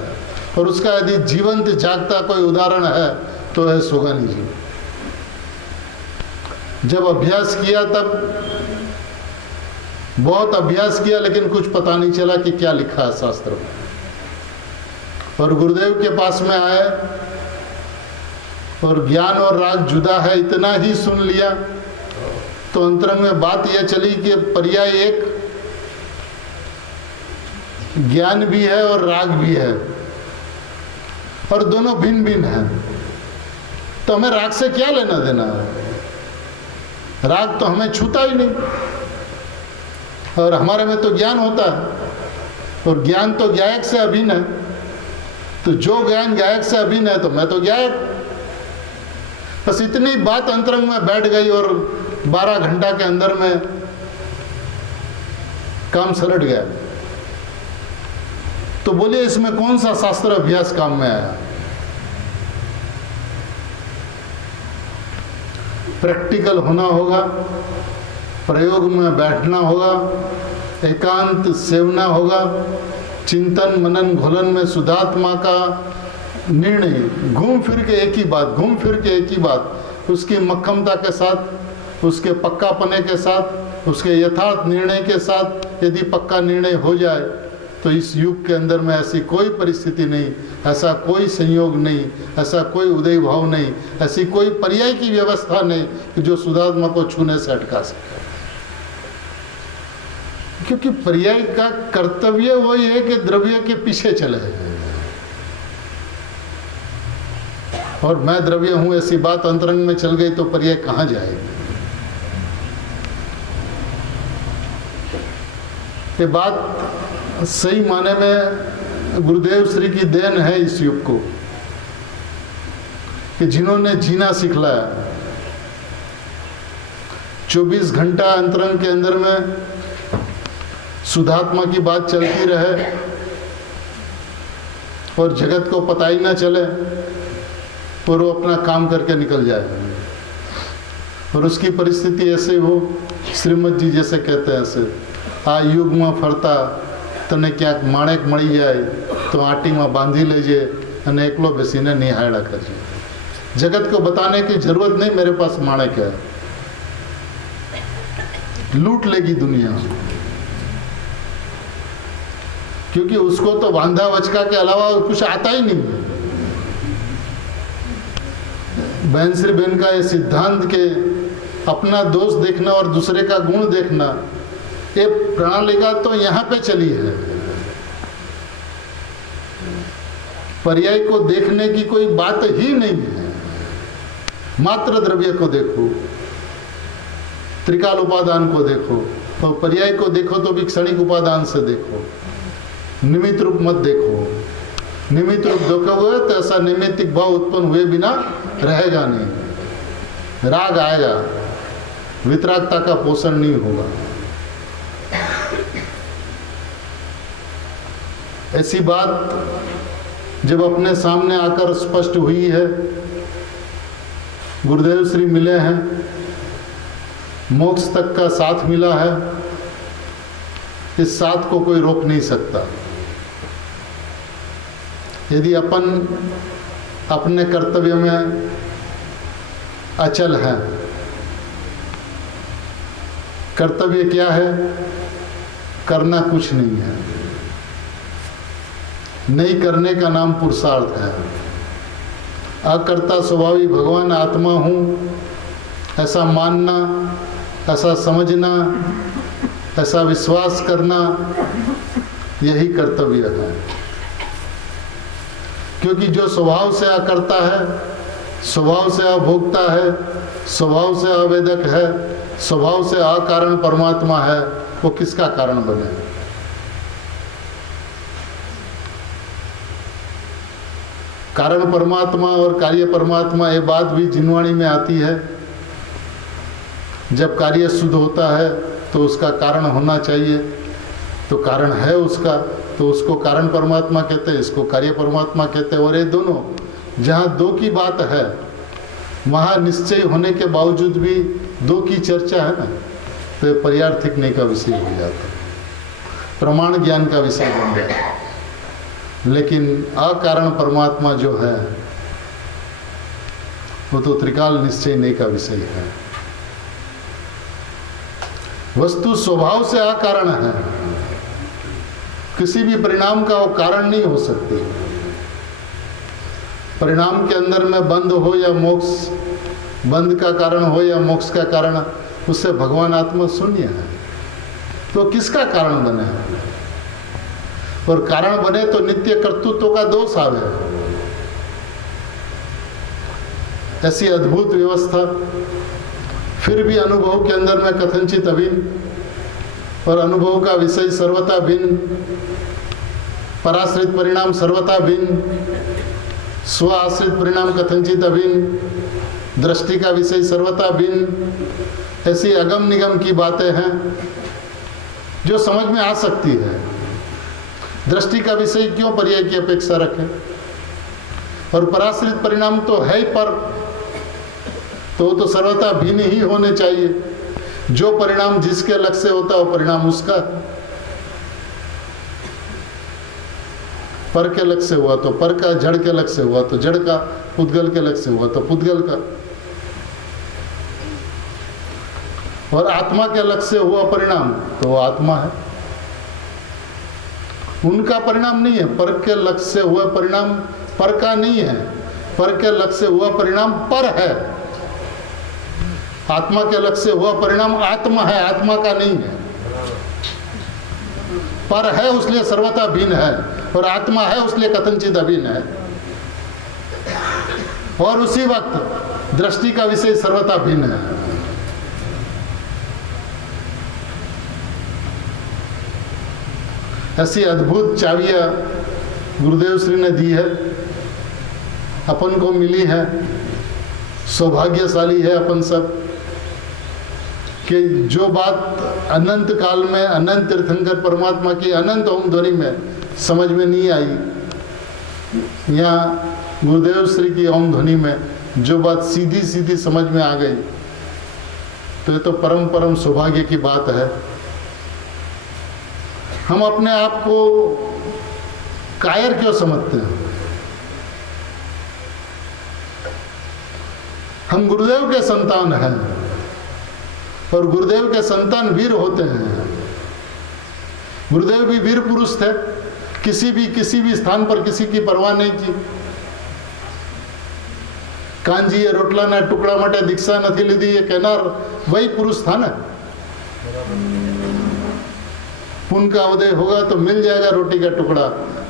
और उसका यदि जीवंत जागता कोई उदाहरण है तो है सोगानी जी। जब अभ्यास किया तब बहुत अभ्यास किया, लेकिन कुछ पता नहीं चला कि क्या लिखा है शास्त्र में। और गुरुदेव के पास में आए और ज्ञान और राग जुदा है इतना ही सुन लिया, तो अंतरंग में बात यह चली कि पर्याय एक ज्ञान भी है और राग भी है, और दोनों भिन्न भिन्न हैं। तो हमें राग से क्या लेना देना है? राग तो हमें छूता ही नहीं, और हमारे में तो ज्ञान होता है, और ज्ञान तो गायक से अभिन्न है। तो जो ज्ञान गायक से अभिन्न है तो मैं तो गायक। बस इतनी बात अंतरंग में बैठ गई और 12 घंटा के अंदर में काम सलट गया। तो बोलिए इसमें कौन सा शास्त्र अभ्यास काम में आया? प्रैक्टिकल होना होगा, प्रयोग में बैठना होगा, एकांत सेवना होगा, चिंतन मनन घोलन में शुद्धात्मा का निर्णय, घूम फिर के एक ही बात, घूम फिर के एक ही बात, उसकी मक्खमता के साथ, उसके पक्कापने के साथ, उसके यथार्थ निर्णय के साथ यदि पक्का निर्णय हो जाए तो इस युग के अंदर में ऐसी कोई परिस्थिति नहीं, ऐसा कोई संयोग नहीं, ऐसा कोई उदय भाव नहीं, ऐसी कोई पर्याय की व्यवस्था नहीं कि जो शुद्धात्मा को छूने से अटका सके। क्योंकि पर्याय का कर्तव्य वही है कि द्रव्य के पीछे चले, और मैं द्रव्य हूं ऐसी बात अंतरंग में चल गई तो पर्याय कहां जाएगी। ये बात सही माने में गुरुदेव श्री की देन है इस युग को, कि जिन्होंने जीना सिखलाया। 24 घंटा अंतरंग के अंदर में शुद्धात्मा की बात चलती रहे और जगत को पता ही ना चले, और वो अपना काम करके निकल जाए, और उसकी परिस्थिति ऐसे हो, श्रीमद जी जैसे कहते हैं ऐसे, आ युग में फरता तने क्याक माणेक मળી જાય तो आटी में बांधी लेजे અને એકલો બેસીને નિહાળ્યા કરજે। जगत को बताने की जरूरत नहीं मेरे पास माणेक है, लूट लेगी दुनिया, क्योंकि उसको तो बांधा वचका के अलावा कुछ आता ही नहीं है। बहन श्री बहन का ये सिद्धांत के अपना दोष देखना और दूसरे का गुण देखना, ये प्रणालिका तो यहाँ पे चली है। पर्याय को देखने की कोई बात ही नहीं है। मात्र द्रव्य को देखो, त्रिकाल उपादान को देखो, और तो पर्याय को देखो तो भी क्षणिक उपादान से देखो, निमित्त रूप मत देखो। निमित्त रूप देखोगे तो ऐसा निमित्तिक भाव उत्पन्न हुए बिना रहेगा नहीं, राग आएगा, वितरागता का पोषण नहीं होगा। ऐसी बात जब अपने सामने आकर स्पष्ट हुई है, गुरुदेव श्री मिले हैं, मोक्ष तक का साथ मिला है, इस साथ को कोई रोक नहीं सकता। यदि अपन अपने कर्तव्य में अचल है, कर्तव्य क्या है? करना कुछ नहीं है, नहीं करने का नाम पुरुषार्थ है। अकर्ता स्वभावी भगवान आत्मा हूँ ऐसा मानना, ऐसा समझना, ऐसा विश्वास करना, यही कर्तव्य है। क्योंकि जो स्वभाव से अकर्ता है, स्वभाव से अभोक्ता है, स्वभाव से अवेदक है, स्वभाव से अकारण परमात्मा है, वो किसका कारण बने? कारण परमात्मा और कार्य परमात्मा, ये बात भी जिनवाणी में आती है। जब कार्य शुद्ध होता है तो उसका कारण होना चाहिए, तो कारण है उसका, तो उसको कारण परमात्मा कहते हैं, इसको कार्य परमात्मा कहते हैं। और ये दोनों जहाँ दो की बात है, वहाँ निश्चय होने के बावजूद भी दो की चर्चा है ना, तो ये पर्यार्थिक नहीं का विषय हो जाता, प्रमाण ज्ञान का विषय बन जाता। लेकिन अकारण परमात्मा जो है वो तो त्रिकाल निश्चय नहीं का विषय है। वस्तु स्वभाव से अकारण है, किसी भी परिणाम का वो कारण नहीं हो सकती। परिणाम के अंदर में बंध हो या मोक्ष, बंध का कारण हो या मोक्ष का कारण, उससे भगवान आत्मा शून्य है, तो किसका कारण बने? और कारण बने तो नित्य कर्तृत्व का दोष आवे। ऐसी अद्भुत व्यवस्था, फिर भी अनुभव के अंदर में कथनचित अभिन्न, और अनुभव का विषय सर्वथा भिन्न, पराश्रित परिणाम सर्वथा भिन्न, स्व आश्रित परिणाम कथनचित अभिन्न, दृष्टि का विषय सर्वथा भिन्न। ऐसी अगम निगम की बातें हैं जो समझ में आ सकती है। दृष्टि का विषय क्यों पर्याय की अपेक्षा रखें? और पराश्रित परिणाम तो है ही, पर तो सर्वथा भिन्न ही होने चाहिए। जो परिणाम जिसके अलग से होता है वो परिणाम उसका, पर के अलग से हुआ तो पर का, जड़ के अलग से हुआ तो जड़ का, पुद्गल के अलग से हुआ तो पुद्गल का, और आत्मा के अलग से हुआ परिणाम तो वो आत्मा है। उनका परिणाम नहीं है। पर के लक्ष्य से हुआ परिणाम पर का नहीं है, पर के लक्ष्य से हुआ परिणाम पर है। आत्मा के लक्ष्य से हुआ परिणाम आत्मा है, आत्मा का नहीं है। पर है उसलिए सर्वथा भिन्न है, और आत्मा है उसलिए कथनचित अभिन्न है। और उसी वक्त दृष्टि का विषय सर्वथा भिन्न है। ऐसी अद्भुत चाबियां गुरुदेव श्री ने दी है, अपन को मिली है। सौभाग्यशाली है अपन सब कि जो बात अनंत काल में अनंत तीर्थंकर परमात्मा की अनंत ओम ध्वनि में समझ में नहीं आई, यहाँ गुरुदेव श्री की ओम ध्वनि में जो बात सीधी सीधी समझ में आ गई, तो ये तो परम परम सौभाग्य की बात है। हम अपने आप को कायर क्यों समझते हैं? हम गुरुदेव के संतान हैं, और गुरुदेव के संतान वीर होते हैं। गुरुदेव भी वीर पुरुष थे, किसी भी स्थान पर किसी की परवाह नहीं की। कांजी ये रोटला ना टुकड़ा मटे दीक्षा नहीं लीधी, ये कहनार वही पुरुष था ना। पुण्य का उदय होगा तो मिल जाएगा रोटी का टुकड़ा,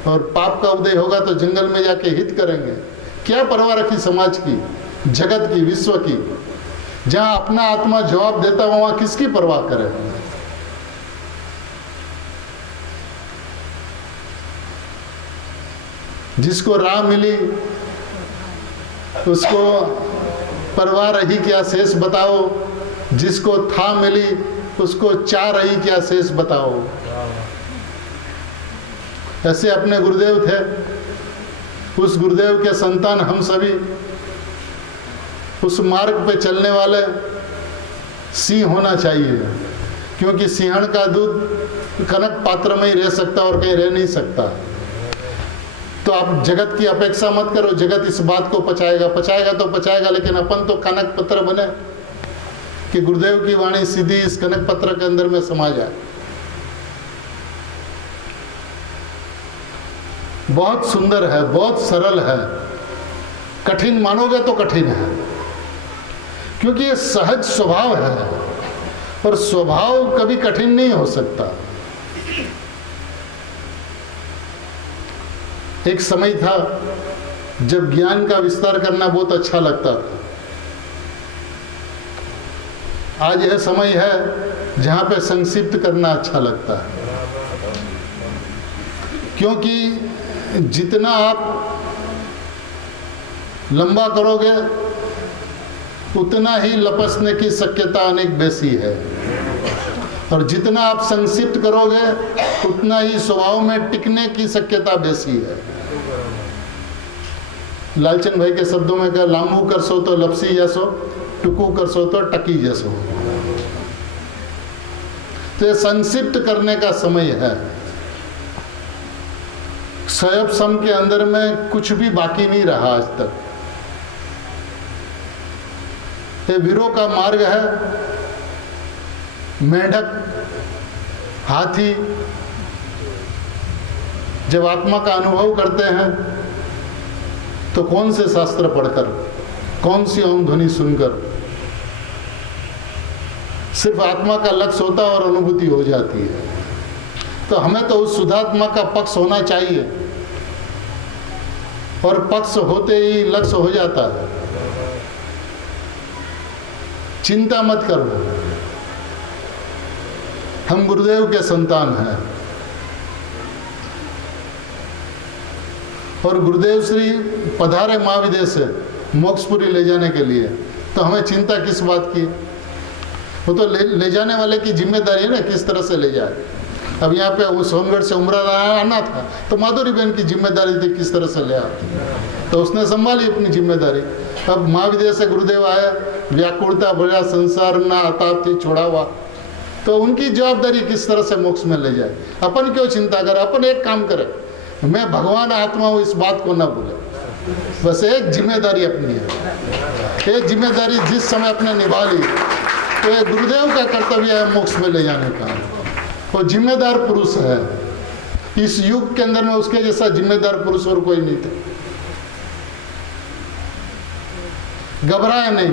और पाप का उदय होगा तो जंगल में जाके हित करेंगे। क्या परवाह रखी समाज की, जगत की, विश्व की? जहां अपना आत्मा जवाब देता हो वहां किसकी परवाह करे? जिसको राह मिली उसको परवाह रही क्या शेष बताओ, जिसको था मिली उसको चाह रही क्या शेष बताओ। ऐसे अपने गुरुदेव थे, उस गुरुदेव के संतान हम सभी उस मार्ग पे चलने वाले सिंह होना चाहिए, क्योंकि सिंहण का दूध कनक पात्र में ही रह सकता और कहीं रह नहीं सकता। तो आप जगत की अपेक्षा मत करो, जगत इस बात को पचाएगा तो पचाएगा, लेकिन अपन तो कनक पत्र बने कि गुरुदेव की वाणी सीधी इस कनक पत्र के अंदर में समा जाए। बहुत सुंदर है, बहुत सरल है। कठिन मानोगे तो कठिन है, क्योंकि ये सहज स्वभाव है, और स्वभाव कभी कठिन नहीं हो सकता। एक समय था जब ज्ञान का विस्तार करना बहुत अच्छा लगता था। आज यह समय है जहां पे संक्षिप्त करना अच्छा लगता है, क्योंकि जितना आप लंबा करोगे उतना ही लपसने की शक्यता अनेक बेसी है, और जितना आप संक्षिप्त करोगे उतना ही स्वभाव में टिकने की शक्यता बेसी है। लालचंद भाई के शब्दों में कहा, लांबू करसो तो लपसी जैसो, टुकू करसो तो टकी जैसो। तो ये संक्षिप्त करने का समय है। सयब सम के अंदर में कुछ भी बाकी नहीं रहा आज तक। ये वीरों का मार्ग है। मेंढक, हाथी जब आत्मा का अनुभव करते हैं तो कौन से शास्त्र पढ़कर, कौन सी ओम ध्वनि सुनकर, सिर्फ आत्मा का लक्ष्य होता है और अनुभूति हो जाती है। तो हमें तो उस शुद्धात्मा का पक्ष होना चाहिए, और पक्ष होते ही लक्ष्य हो जाता है। चिंता मत करो, हम गुरुदेव के संतान हैं, और गुरुदेव श्री पधारे महाविदेश से मोक्षपुरी ले जाने के लिए, तो हमें चिंता किस बात की? वो तो ले जाने वाले की जिम्मेदारी है ना, किस तरह से ले जाए। अब यहाँ पे सोनगढ़ से उमरा आना था तो माधुरी बहन की जिम्मेदारी थी किस तरह से ले आती, तो उसने संभाली अपनी जिम्मेदारी। अब महाविदेश से गुरुदेव आया, व्याकुलता भरा संसार ना अताप थी छोड़ावा, तो उनकी जवाबदारी किस तरह से मोक्ष में ले जाए। अपन क्यों चिंता करे? अपन एक काम करे, मैं भगवान आत्मा हूँ इस बात को ना भूले। बस एक जिम्मेदारी अपनी है, एक जिम्मेदारी जिस समय अपने निभा ली तो ये गुरुदेव का कर्तव्य है मोक्ष में ले जाने का। वो जिम्मेदार पुरुष है, इस युग के अंदर में उसके जैसा जिम्मेदार पुरुष और कोई नहीं था। घबराया नहीं,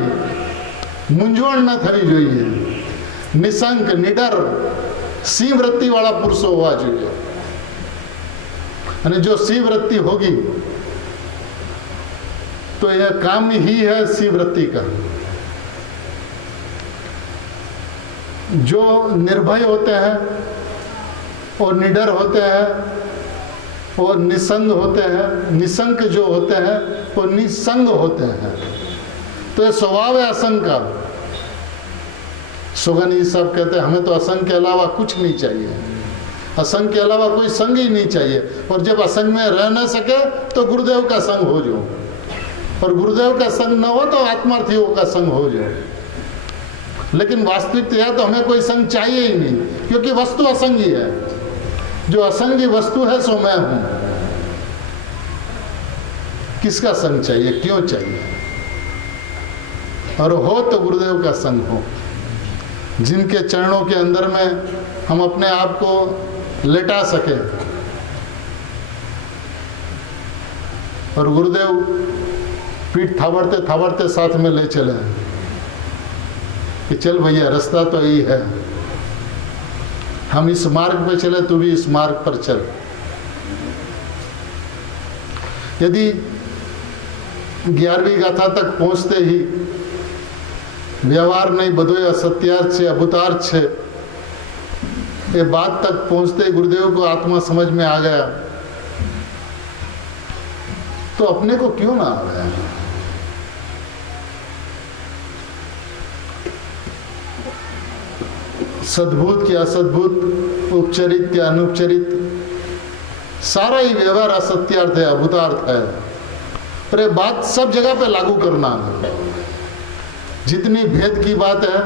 मूंझवण न थवी જોઈએ, निशंक निडर सिंह वृत्ति वाला पुरुष होवा જોઈએ। અને जो सिंह वृत्ति होगी तो यह काम ही है सिंह वृत्ति का। जो निर्भय होते हैं और निडर होते हैं और निसंग होते हैं, निसंक जो होते हैं वो निसंग होते हैं। तो ये स्वभाव है असंग का। सुगनी साहब कहते हैं हमें तो असंग के अलावा कुछ नहीं चाहिए, असंग के अलावा कोई संग ही नहीं चाहिए। और जब असंग में रह न सके तो गुरुदेव का संग हो जाओ, और गुरुदेव का संग न हो तो आत्मार्थियों का संग हो जाओ। लेकिन वास्तविकता तो हमें कोई संग चाहिए ही नहीं, क्योंकि वस्तु असंगी है। जो असंगी वस्तु है सो मैं हूं। किसका संग चाहिए, क्यों चाहिए? और हो तो गुरुदेव का संग हो, जिनके चरणों के अंदर में हम अपने आप को लेटा सके। और गुरुदेव पीठ थावड़ते थावड़ते साथ में ले चले कि चल भैया रास्ता तो यही है, हम इस मार्ग पे चले, तू भी इस मार्ग पर चल। यदि 11वीं गाथा तक पहुंचते ही व्यवहार नहीं बदोया सत्यार्थ से अभूतार्थ से, ये बात तक पहुंचते गुरुदेव को आत्मा समझ में आ गया, तो अपने को क्यों ना आ गया? सद्भूत के असद्भूत, उपचरित के अनुपचरित, सारा ही व्यवहार असत्यार्थ है, अभूतार्थ है। पर ये बात सब जगह पे लागू करना है। जितनी भेद की बात है,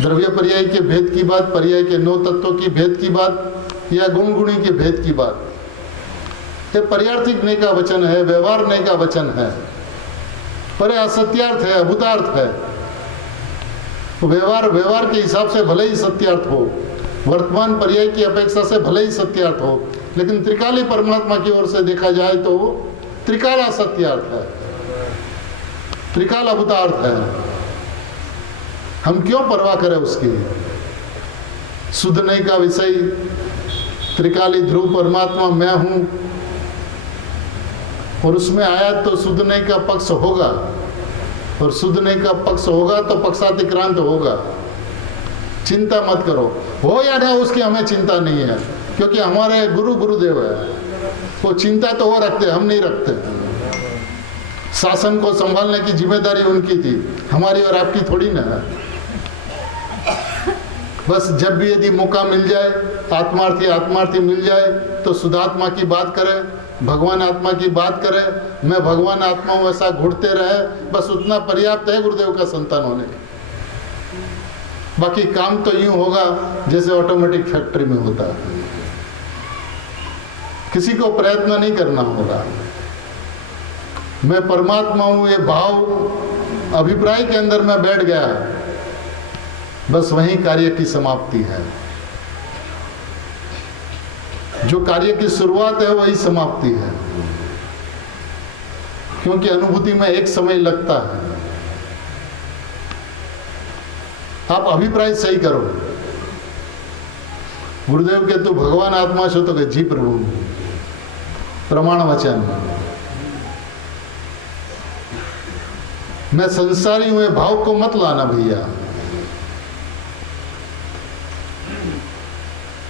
द्रव्य पर्याय के भेद की बात, पर्याय के 9 तत्वों की भेद की बात, या गुण गुणी के भेद की बात, ये पर्यार्थिक नहीं का वचन है, व्यवहार नहीं का वचन है, पर असत्यार्थ है, अभूतार्थ है। व्यवहार के हिसाब से भले ही सत्यार्थ हो, वर्तमान पर्याय की अपेक्षा से भले ही सत्यार्थ हो, लेकिन त्रिकाली परमात्मा की ओर से देखा जाए तो त्रिकाल असत्यार्थ है, त्रिकाल अभूतार्थ है। हम क्यों परवाह करें उसकी? शुद्ध नहीं का विषय त्रिकाली ध्रुव परमात्मा मैं हूं, और उसमें आया तो शुद्ध नहीं का पक्ष होगा, और शुद्ध नहीं का पक्ष होगा तो पक्षातिक्रांत होगा। चिंता मत करो, हो या ना उसकी हमें चिंता नहीं है, क्योंकि हमारे गुरुदेव है, वो चिंता तो वो रखते, हम नहीं रखते। शासन को संभालने की जिम्मेदारी उनकी थी, हमारी और आपकी थोड़ी ना है। बस जब भी यदि मौका मिल जाए, आत्मार्थी मिल जाए, तो शुद्धात्मा की बात करे, भगवान आत्मा की बात करे, मैं भगवान आत्मा हूं ऐसा घुटते रहे, बस उतना पर्याप्त है गुरुदेव का संतान होने। बाकी काम तो यूं होगा जैसे ऑटोमेटिक फैक्ट्री में होता है, किसी को प्रयत्न नहीं करना होगा। मैं परमात्मा हूं ये भाव अभिप्राय के अंदर में बैठ गया, बस वही कार्य की समाप्ति है। जो कार्य की शुरुआत है वही समाप्ति है, क्योंकि अनुभूति में एक समय लगता है। आप अभिप्राय सही करो, गुरुदेव के तू भगवान आत्मा छो, तो जी प्रभु प्रमाण वचन, मैं संसारी हूं, भाव को मत लाना भैया,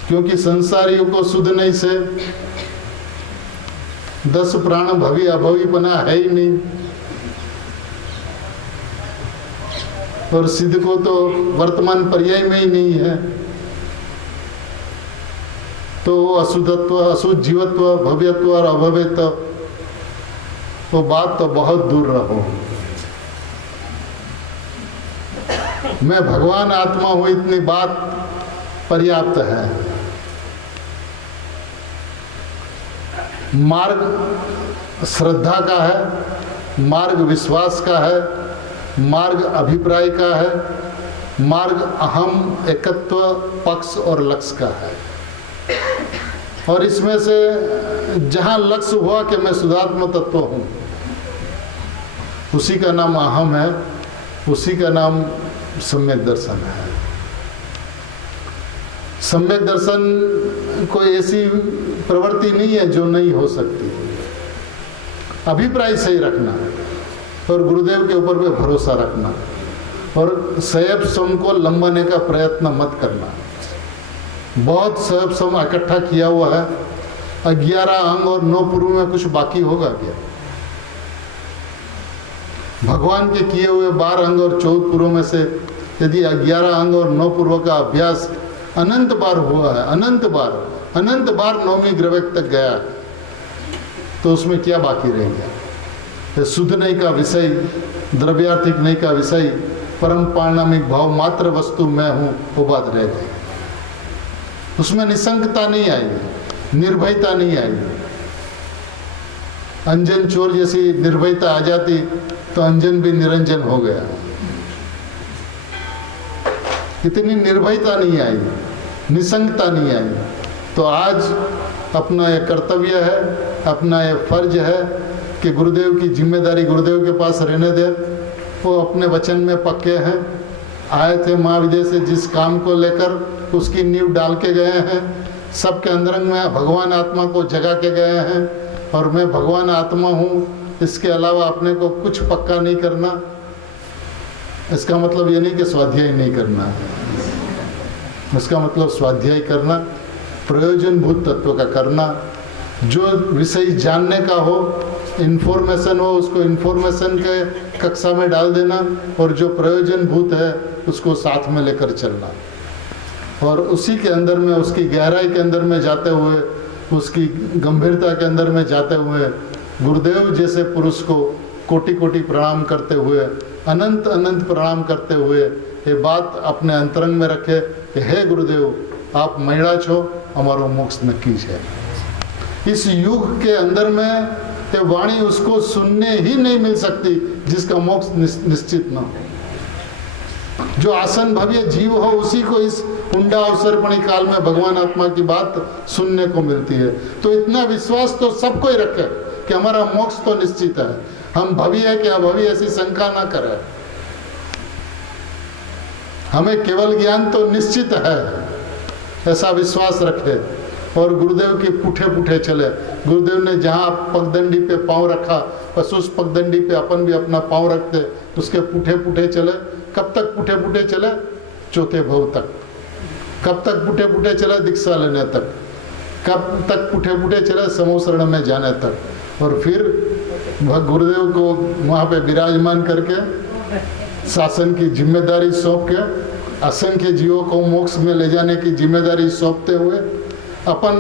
क्योंकि संसारियों को शुद्ध नहीं से 10 प्राण भवी अभवीपना है ही नहीं, और सिद्ध को तो वर्तमान पर्याय में ही नहीं है। तो अशुद्धत्व, अशुद्ध जीवत्व, भव्यत्व और अभव्यत्व, वो बात तो बहुत दूर रहो। मैं भगवान आत्मा हूं, इतनी बात पर्याप्त है। मार्ग श्रद्धा का है, मार्ग विश्वास का है, मार्ग अभिप्राय का है, मार्ग अहम, एकत्व, पक्ष और लक्ष्य का है। और इसमें से जहाँ लक्ष्य हुआ कि मैं शुद्धात्म तत्व हूँ, उसी का नाम अहम है, उसी का नाम सम्यक दर्शन है। सम्यक दर्शन कोई ऐसी प्रवृत्ति नहीं है जो नहीं हो सकती। अभिप्राय सही रखना और गुरुदेव के ऊपर भी भरोसा रखना और सैब सम को लंबाने का प्रयत्न मत करना। बहुत सैब सम इकट्ठा किया हुआ है, 11 अंग और 9 पूर्व में कुछ बाकी होगा क्या? भगवान के किए हुए 12 अंग और 14 पूर्व में से यदि 11 अंग और 9 पूर्व का अभ्यास अनंत बार हुआ है, अनंत बार नौवीं ग्रह तक गया, तो उसमें क्या बाकी रह गया? शुद्ध नहीं का विषय, द्रव्यार्थिक नहीं का विषय, परम पारणामिक भाव मात्र वस्तु मैं हूं, वो बात रह गई। उसमें निसंकता नहीं आई, निर्भयता नहीं आई। अंजन चोर जैसी निर्भयता आ जाती तो अंजन भी निरंजन हो गया। इतनी निर्भयता नहीं आई, निसंकता नहीं आई। तो आज अपना यह कर्तव्य है, अपना यह फर्ज है कि गुरुदेव की जिम्मेदारी गुरुदेव के पास रहने दे। वो अपने वचन में पक्के हैं, आए थे महाविद्या से जिस काम को लेकर उसकी नींव डाल के गए हैं, सबके अंदरंग में भगवान आत्मा को जगा के गए हैं और मैं भगवान आत्मा हूँ, इसके अलावा अपने को कुछ पक्का नहीं करना। इसका मतलब ये नहीं कि स्वाध्याय नहीं करना, इसका मतलब स्वाध्याय करना, प्रयोजनभूत तत्व का करना, जो विषय जानने का हो, इन्फॉर्मेशन हो, उसको इन्फॉर्मेशन के कक्षा में डाल देना और जो प्रयोजनभूत है उसको साथ में लेकर चलना और उसी के अंदर में, उसकी गहराई के अंदर में जाते हुए, उसकी गंभीरता के अंदर में जाते हुए गुरुदेव जैसे पुरुष को कोटि कोटि प्रणाम करते हुए, अनंत अनंत प्रणाम करते हुए ये बात अपने अंतरंग में रखे कि हे गुरुदेव आप मैड़ा छो, हमारो मोक्ष नक्की है। इस युग के अंदर में ये वाणी उसको सुनने ही नहीं मिल सकती जिसका मोक्ष निश्चित न हो। जो आसन भव्य जीव हो उसी को इस उंडा अवसरपणी काल में भगवान आत्मा की बात सुनने को मिलती है। तो इतना विश्वास तो सबको ही रखे कि हमारा मोक्ष तो निश्चित है, हम भव्य है कि अभव्य ऐसी शंका ना करें। हमें केवल ज्ञान तो निश्चित है ऐसा विश्वास रखे और गुरुदेव के पुठे पुठे चले। गुरुदेव ने जहाँ पगडंडी पे पांव रखा बस उस पगडंडी पे अपन भी अपना पांव रखते, उसके पुठे पुठे चले। कब तक पुठे पुठे चले? चौथे भव तक। कब तक पुठे पुठे चले? दीक्षा लेने तक। कब तक पुठे पुठे चले? समूह शरण में जाने तक। और फिर गुरुदेव को वहाँ पे विराजमान करके शासन की जिम्मेदारी सौंप के असंख्य जीवों को मोक्ष में ले जाने की जिम्मेदारी सौंपते हुए अपन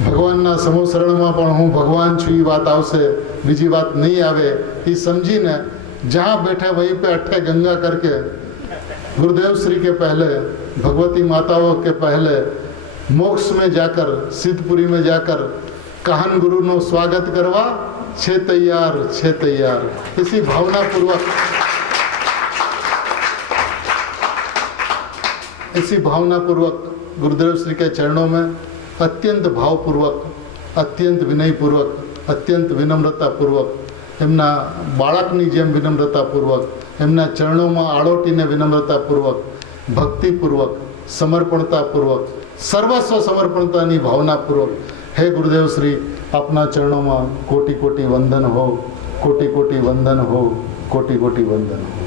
भगवान समूह शरण में पण हूँ भगवान छू ई बात आवशे, बीजी बात नहीं आवे, ये समझी ने जहाँ बैठे वहीं पे अट्ठे गंगा करके गुरुदेव श्री के पहले, भगवती माताओं के पहले मोक्ष में जाकर, सिद्धपुरी में जाकर कहन गुरु नो स्वागत करवा छे तैयार। इसी भावना पूर्वक, इसी भावना पूर्वक गुरुदेव श्री के चरणों में अत्यंत भावपूर्वक, अत्यंत विनयपूर्वक, अत्यंत विनम्रतापूर्वक, एमना बाळकनी जेम विनम्रतापूर्वक, एमना चरणों में आड़ोटीने विनम्रतापूर्वक, भक्तिपूर्वक, समर्पणतापूर्वक, सर्वस्व समर्पणतानी भावनापूर्वक हे गुरुदेव श्री अपना चरणों में कोटि कोटि वंदन हो, कोटि कोटि वंदन हो, कोटि कोटि वंदन हो।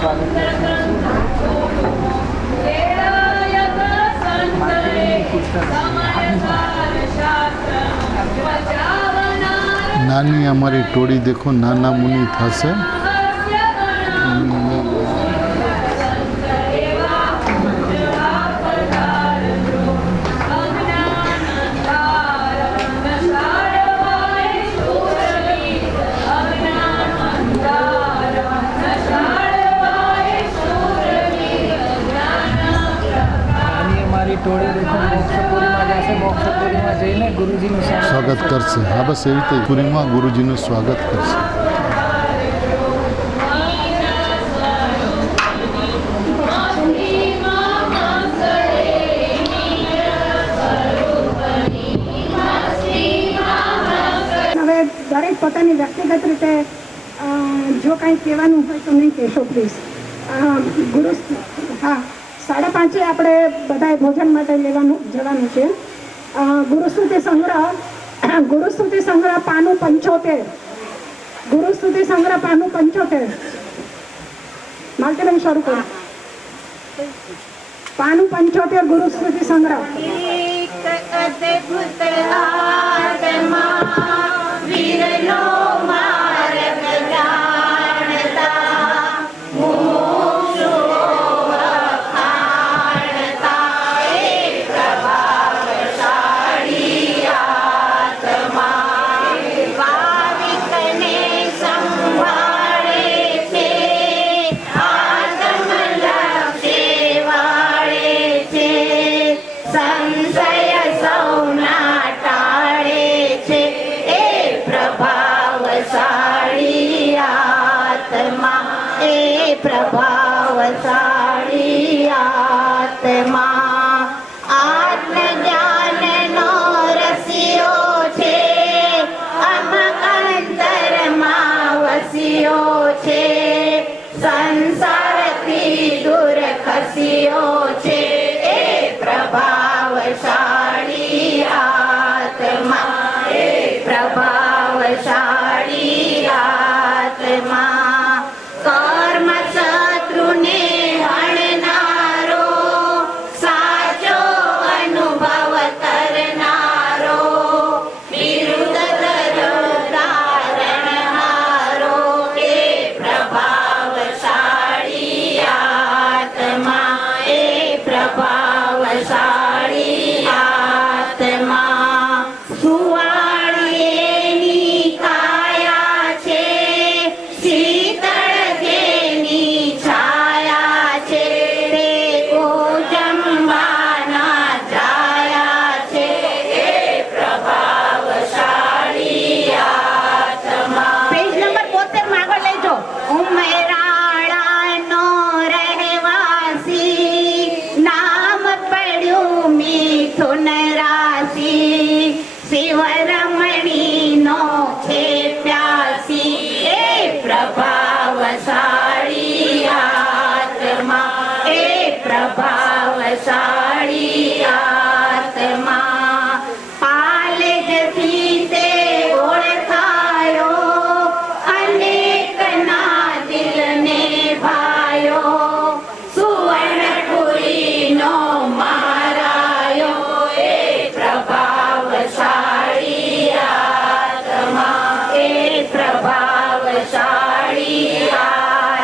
સ્વાગત કરે છે. નાની અમારી ટોળી દેખો નાના મુનિ થશે. ટોળી દેખો મોક્ષપુરીમાં જશે. મોક્ષપુરીમાં જઈને ગુરુજીનું સ્વાગત કરશે. હા, બસ એવી રીતે પુરીમાં ગુરુજીનું સ્વાગત કરશે. હવે દરેક પોતાની વ્યક્તિગત રીતે જો કંઈ કહેવાનું હોય તો નહીં કહેશો પ્લીઝ. ગુરુ હા 5:30 આપણે બધાએ ભોજન માટે જવાનું છે. ગુરુસ્તુતિ સંગ્રહ પાનું 75. ગુરુસ્તુતિ સંગ્રહ પાનું 75. માલતીબેન શરૂ કરો. પાનું 75 ગુરુસ્તુતિ સંગ્રહ. પ્રભાવશાળી આત્મા આત્મજ્ઞાનનો રસ્યો છે. અંતરમાં વસ્યો છે. સંસારથી દૂર ખસ્યો છે. એ પ્રભાવશાળી આત્મા. એ પ્રભાવશાળી આત્મા. કર્મ શત્રુને હણનારો, સાચો અનુભવ કરનારો, વિરુદ્ધ ધારણહારો. એ પ્રભાવશાળી આત્મા. એ પ્રભાવશાળી આત્મા. સુવાળીએની કાયા છે. પ્રભાવશાળી આત્મા. એ પ્રભાવશાળી આત્મા. પાલજથી તે ઓળખાયો, અનેકના દિલને ભાયો. સુવર્ણપુરીનો મહારાયો. એ પ્રભાવશાળી આત્મા. એ પ્રભાવશાળી આત્મા.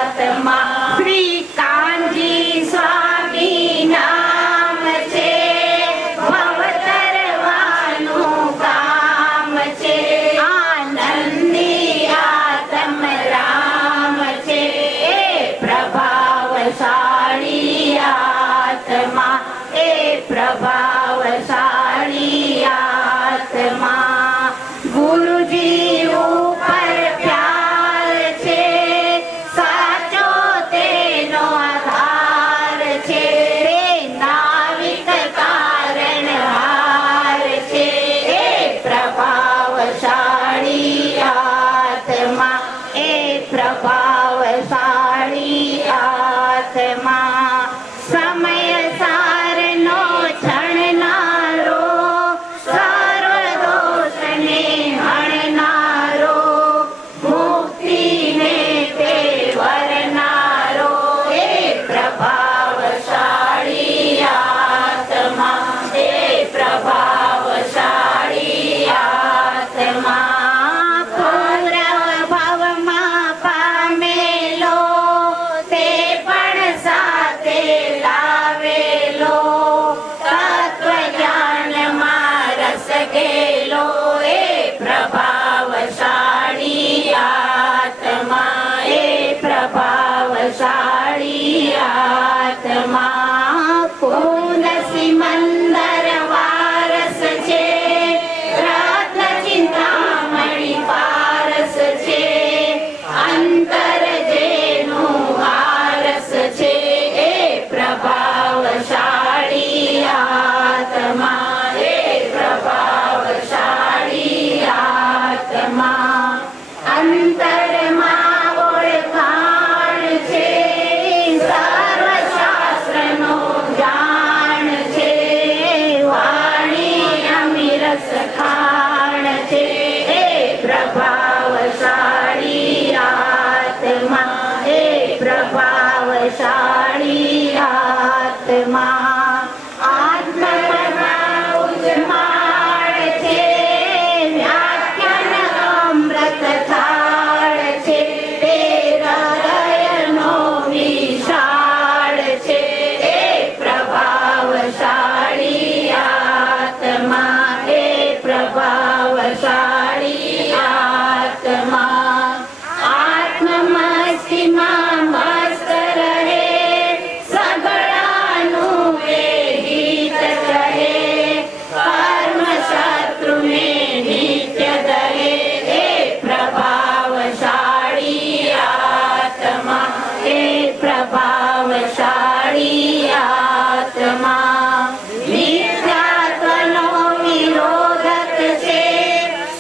પ્રભાવશાળી આત્મા આત્મા ઉજમાળ છે વ્યાખ્યાન અમૃત થાળ છે તે હૃદયનો વિશાળ છે એ પ્રભાવશાળી આત્મા એ પ્રભાવશાળી આત્મા આત્મમસ્તીમાં મસ્ત રહે સગડાનું એ હિત કહે કર્મ શત્રુને નિત્ય દહે એ પ્રભાવશાળી આત્મા એ પ્રભાવશાળી આત્મા મિથ્યાત્વનો વિરોધક છે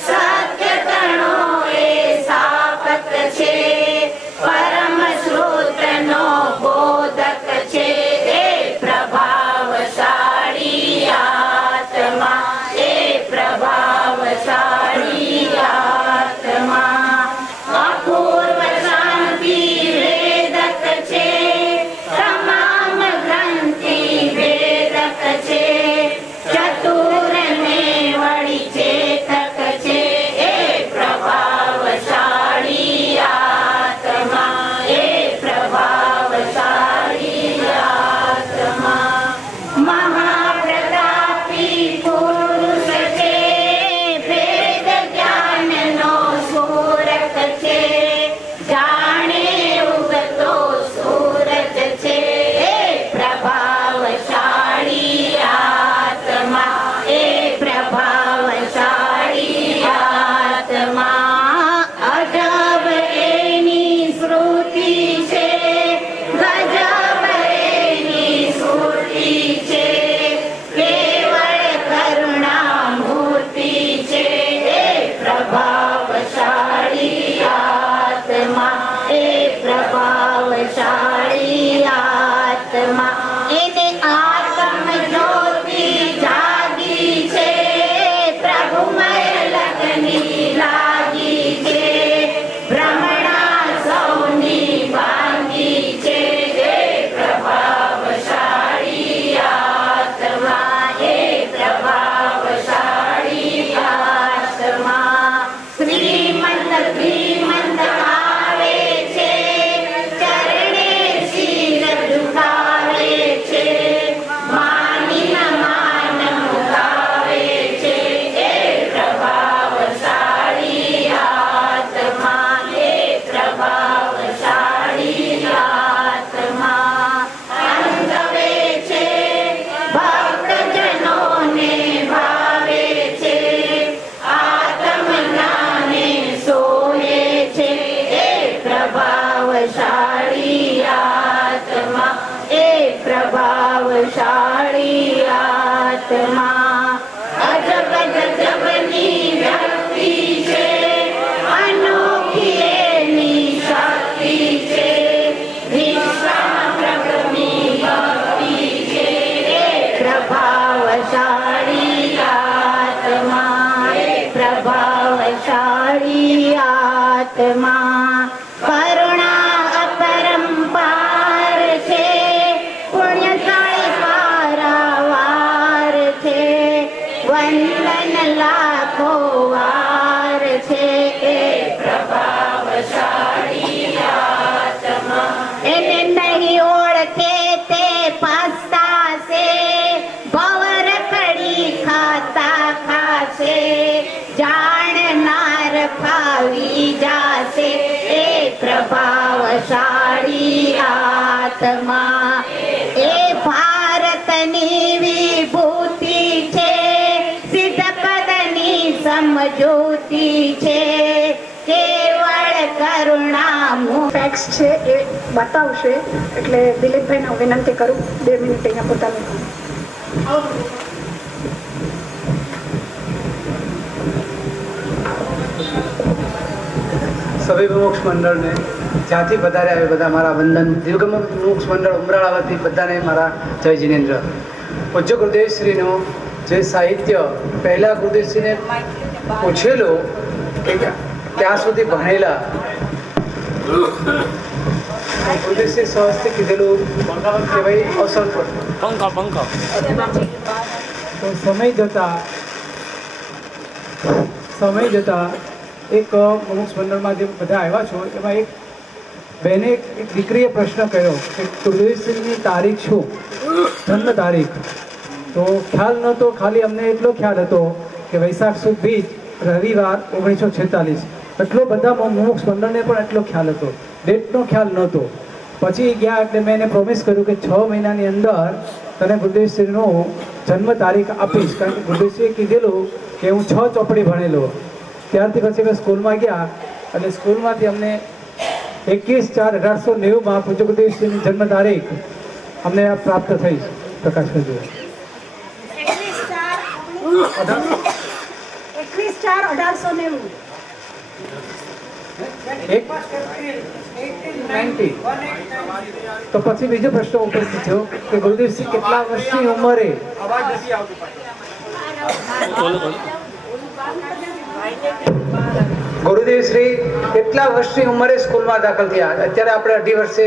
સત્યતણો એ સાપત છે પરમ શ્રોતનો બોધક છે એ પ્રભાવશાળી આત્મા એ પ્રભાવશાળી આત્મા અપૂર્વ શાંતિ વેદક છે તમામ ગ્રંથિ વેદક છે ચતુર ને વળી ચેતક છે એ પ્રભાવશાળી આત્મા એ પ્રભાવશાળી આત્મા મહાપ્રતાપી પુરુષ છે વેદ જ્ઞાનનો સૂરત છે જાણે ઉગતો સૂરજ છે એ પ્રભાવશાળી આત્મા એ પ્રભાવશાળી આત્મા અજબ એની શ્રુતિ છે ગજબ એની સ્ફૂર્તિ છે કેવળ કરુણા મૂર્તિ છે એ પ્રભાવશાળી આત્મા એ પ્રભાવશાળી આત્મા એને આત્મ જ્યોતિ જાગી છે પ્રભુમય લગની લાગી છે ભ્રમણા સૌની ભાંગી છે એ પ્રભાવશાળી આત્મા એ પ્રભાવશાળી આત્મા શ્રીમંત શ્રીમંત આવે છે ચરણે શીર ઝુકાવે છે માનીન માન મુકાવે છે એ પ્રભાવશાળી આત્મા એ પ્રભાવશાળી આત્મા અંગવે છે ભક્તજનોને ભાવે છે આત્મજ્ઞાને સોયે છે એ પ્રભાવશાળી આત્મા એ પ્રભાવશાળી આત્મા અજબ ગજબની વ્યક્તિ છે અનોખી એની શક્તિ છે વિશ્વમાં પ્રભુની ભક્તિ છે એ પ્રભાવશાળી આત્મા એ પ્રભાવશાળી આત્મા કરુણા અપરંપાર છે પુણ્યશાળી પારાવાર છે વંદન લાખો વાર છે એ પ્રભાવશાળી આત્મા એને નહીં ઓળખે તે પસ્તાશે ભવર કડી ખાતા ખાશે જાણનાર ફાવી જાશે એ પ્રભાવશાળી આત્મા એ ભારતની વિભૂતિ છે સિદ્ધ પદની સમજૂતિ છે કેવળ કરુણા ફેક્ટ્સ છે એ બતાવશે એટલે દિલીપભાઈને હું વિનંતી કરું 2 મિનિટ અહીંયા પોતાનું સભી મોક્ષ મંડળને જ્યાંથી વધારે આવે બધા મારા વંદન દિવગમ મોક્ષ મંડળ ઉમરાળા વતી બધાને મારા જય જિનેન્દ્ર. પૂજ્ય ગુરુદેવશ્રીનું જે સાહિત્ય પહેલાં ગુરુદેવશ્રીને પૂછેલું કે ત્યાં સુધી ભણેલા ગુરુદેવશ્રી સહજથી કીધેલું કે ભાઈ અવસર પર તો સમય જતાં એક મુમુક્ષ મંડળમાં જે બધા આવ્યા છો એમાં એક બહેને એક દીકરીએ પ્રશ્ન કર્યો કે ગુરુદેવશ્રીની તારીખ શું, જન્મ તારીખ. તો ખ્યાલ નહોતો, ખાલી અમને એટલો ખ્યાલ હતો કે વૈશાખ સુદ બીજ રવિવાર 1946. એટલો બધા મુમુક્ષ મંડળને પણ એટલો ખ્યાલ હતો, ડેટનો ખ્યાલ નહોતો. પછી ગયા એટલે મેં એને પ્રોમિસ કર્યું કે 6 મહિનાની અંદર તને ગુરુદેવશ્રીનું જન્મ તારીખ આપીશ, કારણ કે ગુરુદેવશ્રીએ કીધેલું કે હું 6 ચોપડી ભણેલો. ત્યારથી પછી અમે સ્કૂલમાં ગયા અને સ્કૂલમાંથી અમને 21/4/1890 પૂજ્ય ગુરુદેવશ્રીની જન્મ તારીખ અમને પ્રાપ્ત થઈ. પ્રકાશ કરજો. 21/4/1890. 90. તો પછી બીજો પ્રશ્ન ઉપસ્થિત થયો કે ગુરુદેવશ્રી કેટલા વર્ષની ઉંમરે ગુરુદેવશ્રી કેટલા વર્ષની ઉંમરે સ્કૂલમાં દાખલ થયા? અત્યારે આપણે 18 વર્ષે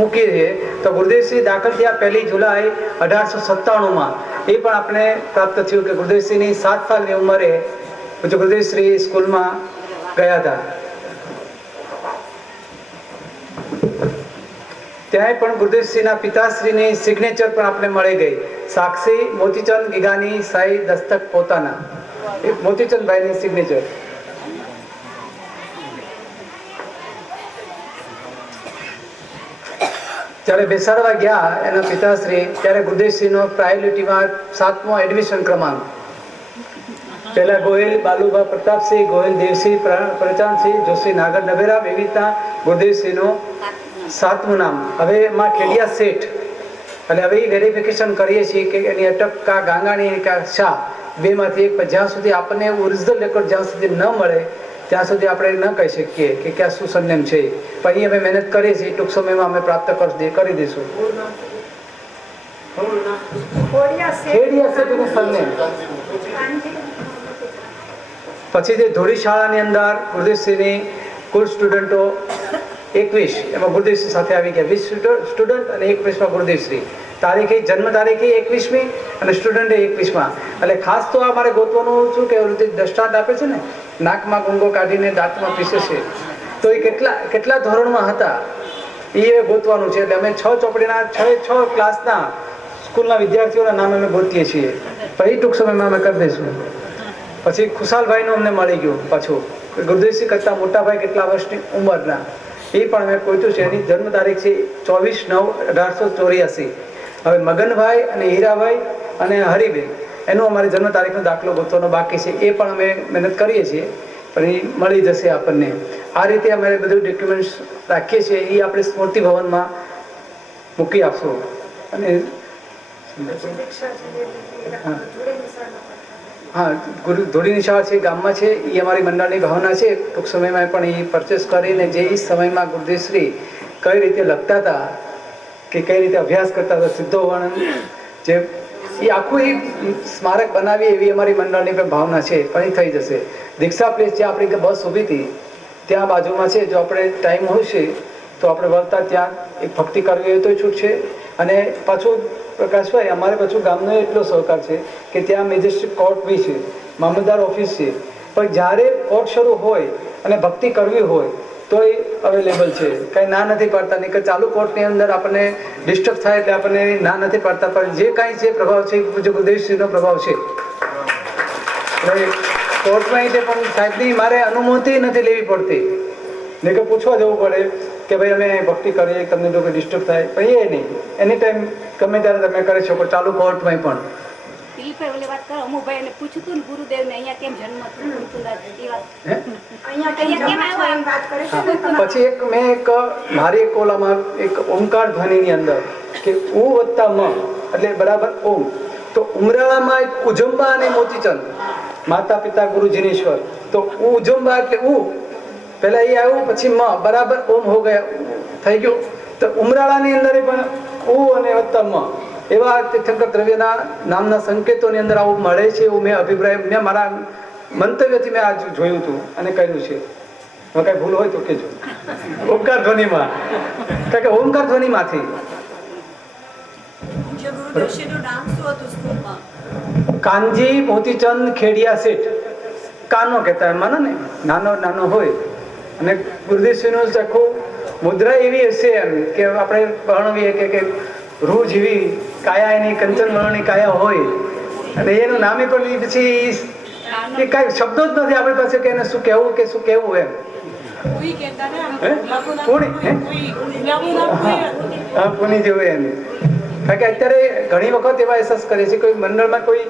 મૂકીએ છીએ, તો ગુરુદેવશ્રી દાખલ થયા 1 જુલાઈ 1897માં. એ પણ આપણે પ્રાપ્ત થયું કે ગુરુદેવશ્રીની 7 સાલની ઉંમરે ગુરુદેવશ્રી સ્કૂલમાં ગયા હતા. ત્યાંય પણ ગુરુદેવશ્રીના પિતાશ્રીની સિગ્નેચર પણ આપણે મળી ગઈ. સાક્ષી મોતીચંદ ગીગાની સાઈ દસ્તક પોતાના, મોતીચંદભાઈની સિગ્નેચર. જ્યારે બેસાડવા ગયા એના પિતાશ્રી, ત્યારે ગુરુદેવશ્રીનો પ્રાયોરિટીમાં 7મો એડમિશન ક્રમાંક. પહેલા ગોહિલ બાલુભા પ્રતાપસિંહ, ગોહિલ દેવસિંહ, પ્રચાનસિંહ, જોશી નાગર નવેરા, એવી રીતના ગુરુદેવશ્રીનું 7મું નામ. હવે એમાં ખેડિયા શેઠ, અને હવે વેરિફિકેશન કરીએ છીએ કે એની અટક કા ગાંગાણી કા શાહ, બેમાંથી એક. જ્યાં સુધી આપણને ઓરિજિનલ રેકોર્ડ જ્યાં સુધી ન મળે ત્યાં સુધી આપણે ન કહી શકીએ કે ક્યાં શું સરનેમ છે. પણ અહીં અમે મહેનત કરીએ છીએ, ટૂંક સમયમાં અમે પ્રાપ્ત કરી દઈશું. ખેડિયા શેઠનું સરનેમ. પછી જે ધોળી શાળાની અંદર ગુરુદેવશ્રીની કુલ સ્ટુડન્ટો 21, એમાં ગુરુદેવશ્રી સાથે આવી ગયા 20 સ્ટુડન્ટ અને 21માં ગુરુદેવશ્રી. તારીખે જન્મ તારીખે 21મી અને સ્ટુડન્ટે 21માં. એટલે ખાસ તો આ મારે ગોતવાનું શું કે દ્રષ્ટાંત આપે છે ને, નાકમાં ગુંગો કાઢીને દાંતમાં પીસે છે, તો એ કેટલા ધોરણમાં હતા એ ગોતવાનું છે. એટલે અમે 6 ચોપડીના 6 ક્લાસના સ્કૂલના વિદ્યાર્થીઓના નામ અમે ગોતીએ છીએ. પછી ટૂંક સમયમાં અમે કરી દઈશું. પછી ખુશાલભાઈનું અમને મળી ગયું પાછું, ગુરુદેવશ્રી કરતાં મોટા ભાઈ કેટલા વર્ષની ઉંમરના, એ પણ અમે ગોત્યું છે. એની જન્મ તારીખ છે 24/9/1884. હવે મગનભાઈ અને હીરાભાઈ અને હરિબેન, એનો અમારી જન્મ તારીખનો દાખલો ગોતવાનો બાકી છે. એ પણ અમે મહેનત કરીએ છીએ, પણ એ મળી જશે આપણને. આ રીતે અમે બધું ડોક્યુમેન્ટ્સ રાખીએ છીએ. એ આપણે સ્મૃતિ ભવનમાં મૂકી આપશું. અને હા, ધોળી નિશાળ છે, ગામમાં છે, એ અમારી મંડળની ભાવના છે. ટૂંક સમયમાં પણ એ પરચેસ કરીને જે એ સમયમાં ગુરુદેવશ્રી કઈ રીતે લખતા હતા કે કઈ રીતે અભ્યાસ કરતા હતા, સિદ્ધો વર્ણન જે એ આખું એ સ્મારક બનાવી એવી અમારી મંડળની પણ ભાવના છે. પણ એ થઈ જશે. દીક્ષા પ્લેસ જે આપણી બસ ઊભી હતી ત્યાં બાજુમાં છે. જો આપણે ટાઈમ હોય છે તો આપણે વળતા ત્યાં એક ભક્તિ કરવી હોય તો છૂટ છે. અને પાછું પ્રકાશભાઈ, અમારે પાછું ગામનો એટલો સહકાર છે કે ત્યાં મેજિસ્ટ્રેટ કોર્ટ બી છે, મામલતદાર ઓફિસ છે. પણ જ્યારે કોર્ટ શરૂ હોય અને ભક્તિ કરવી હોય તો એ અવેલેબલ છે. કાંઈ ના નથી પાડતા. નહીં કે ચાલુ કોર્ટની અંદર આપણને ડિસ્ટર્બ થાય એટલે આપણને ના નથી પાડતા. પણ જે કાંઈ છે પ્રભાવ છે, પૂજ્ય ગુરુદેવશ્રીનો પ્રભાવ છે. એટલે કોર્ટમાં છે પણ સાહેબની મારે અનુમતિ નથી લેવી પડતી. નહીં કે પૂછવા જવું પડે કે ભાઈ અમે ભક્તિ કરીએ, તમને જો કોઈ ડિસ્ટર્બ થાય. પણ એ નહીં, એની ટાઈમ ગમે ત્યારે તમે કરી શકો, ચાલુ કોર્ટમાં પણ. પછી એક મેં મારી એક ઓલામાં એક ઓમકાર ધ્વનિની અંદર કે ઉ વત્તા મ એટલે બરાબર ઓમ. તો ઉમરાળામાં એક ઉજંબા અને મોતીચંદ, માતા પિતા ગુરુજીની ઈશ્વર. તો ઉજંબા એટલે ઉ પહેલા એ આવ્યું, પછી મ બરાબર ઓમ હો ગયા, થઈ ગયું. તો ઉમરાળાની અંદર પણ ઉ અને વત્તા મ એવા તીર્થંકર દ્રવ્યના નામના સંકેતોની અંદર આવું મળે છે. એવું મેં અભિપ્રાય, મેં મારા મંતવ્યથી મેં આ જોયું હતું અને કર્યું છે. હવે કાંઈ ભૂલ હોય તો કહેજો. ઓમકાર ધ્વનિમાં, કારણ કે ઓમકાર ધ્વનિમાંથી કાનજી મોતીચંદ ખેડિયા શેઠ, કાનો કહેતા માનો ને, નાનો નાનો હોય અને ગુરુદેવશ્રીનું આખું મુદ્રા એવી હશે એમ કે આપણે વર્ણવીએ કે રૂ જેવી કાયા, એની કંચન વર્ણની કાયા હોય અને એનું નામે પણ પછી એ કાંઈ શબ્દો જ નથી આપણી પાસે કે એને શું કહેવું કે શું કહેવું એમ. પુની જેવું એમ. કારણ કે અત્યારે ઘણી વખત એવા અહેસાસ કરે છે, કોઈ મંડળમાં કોઈ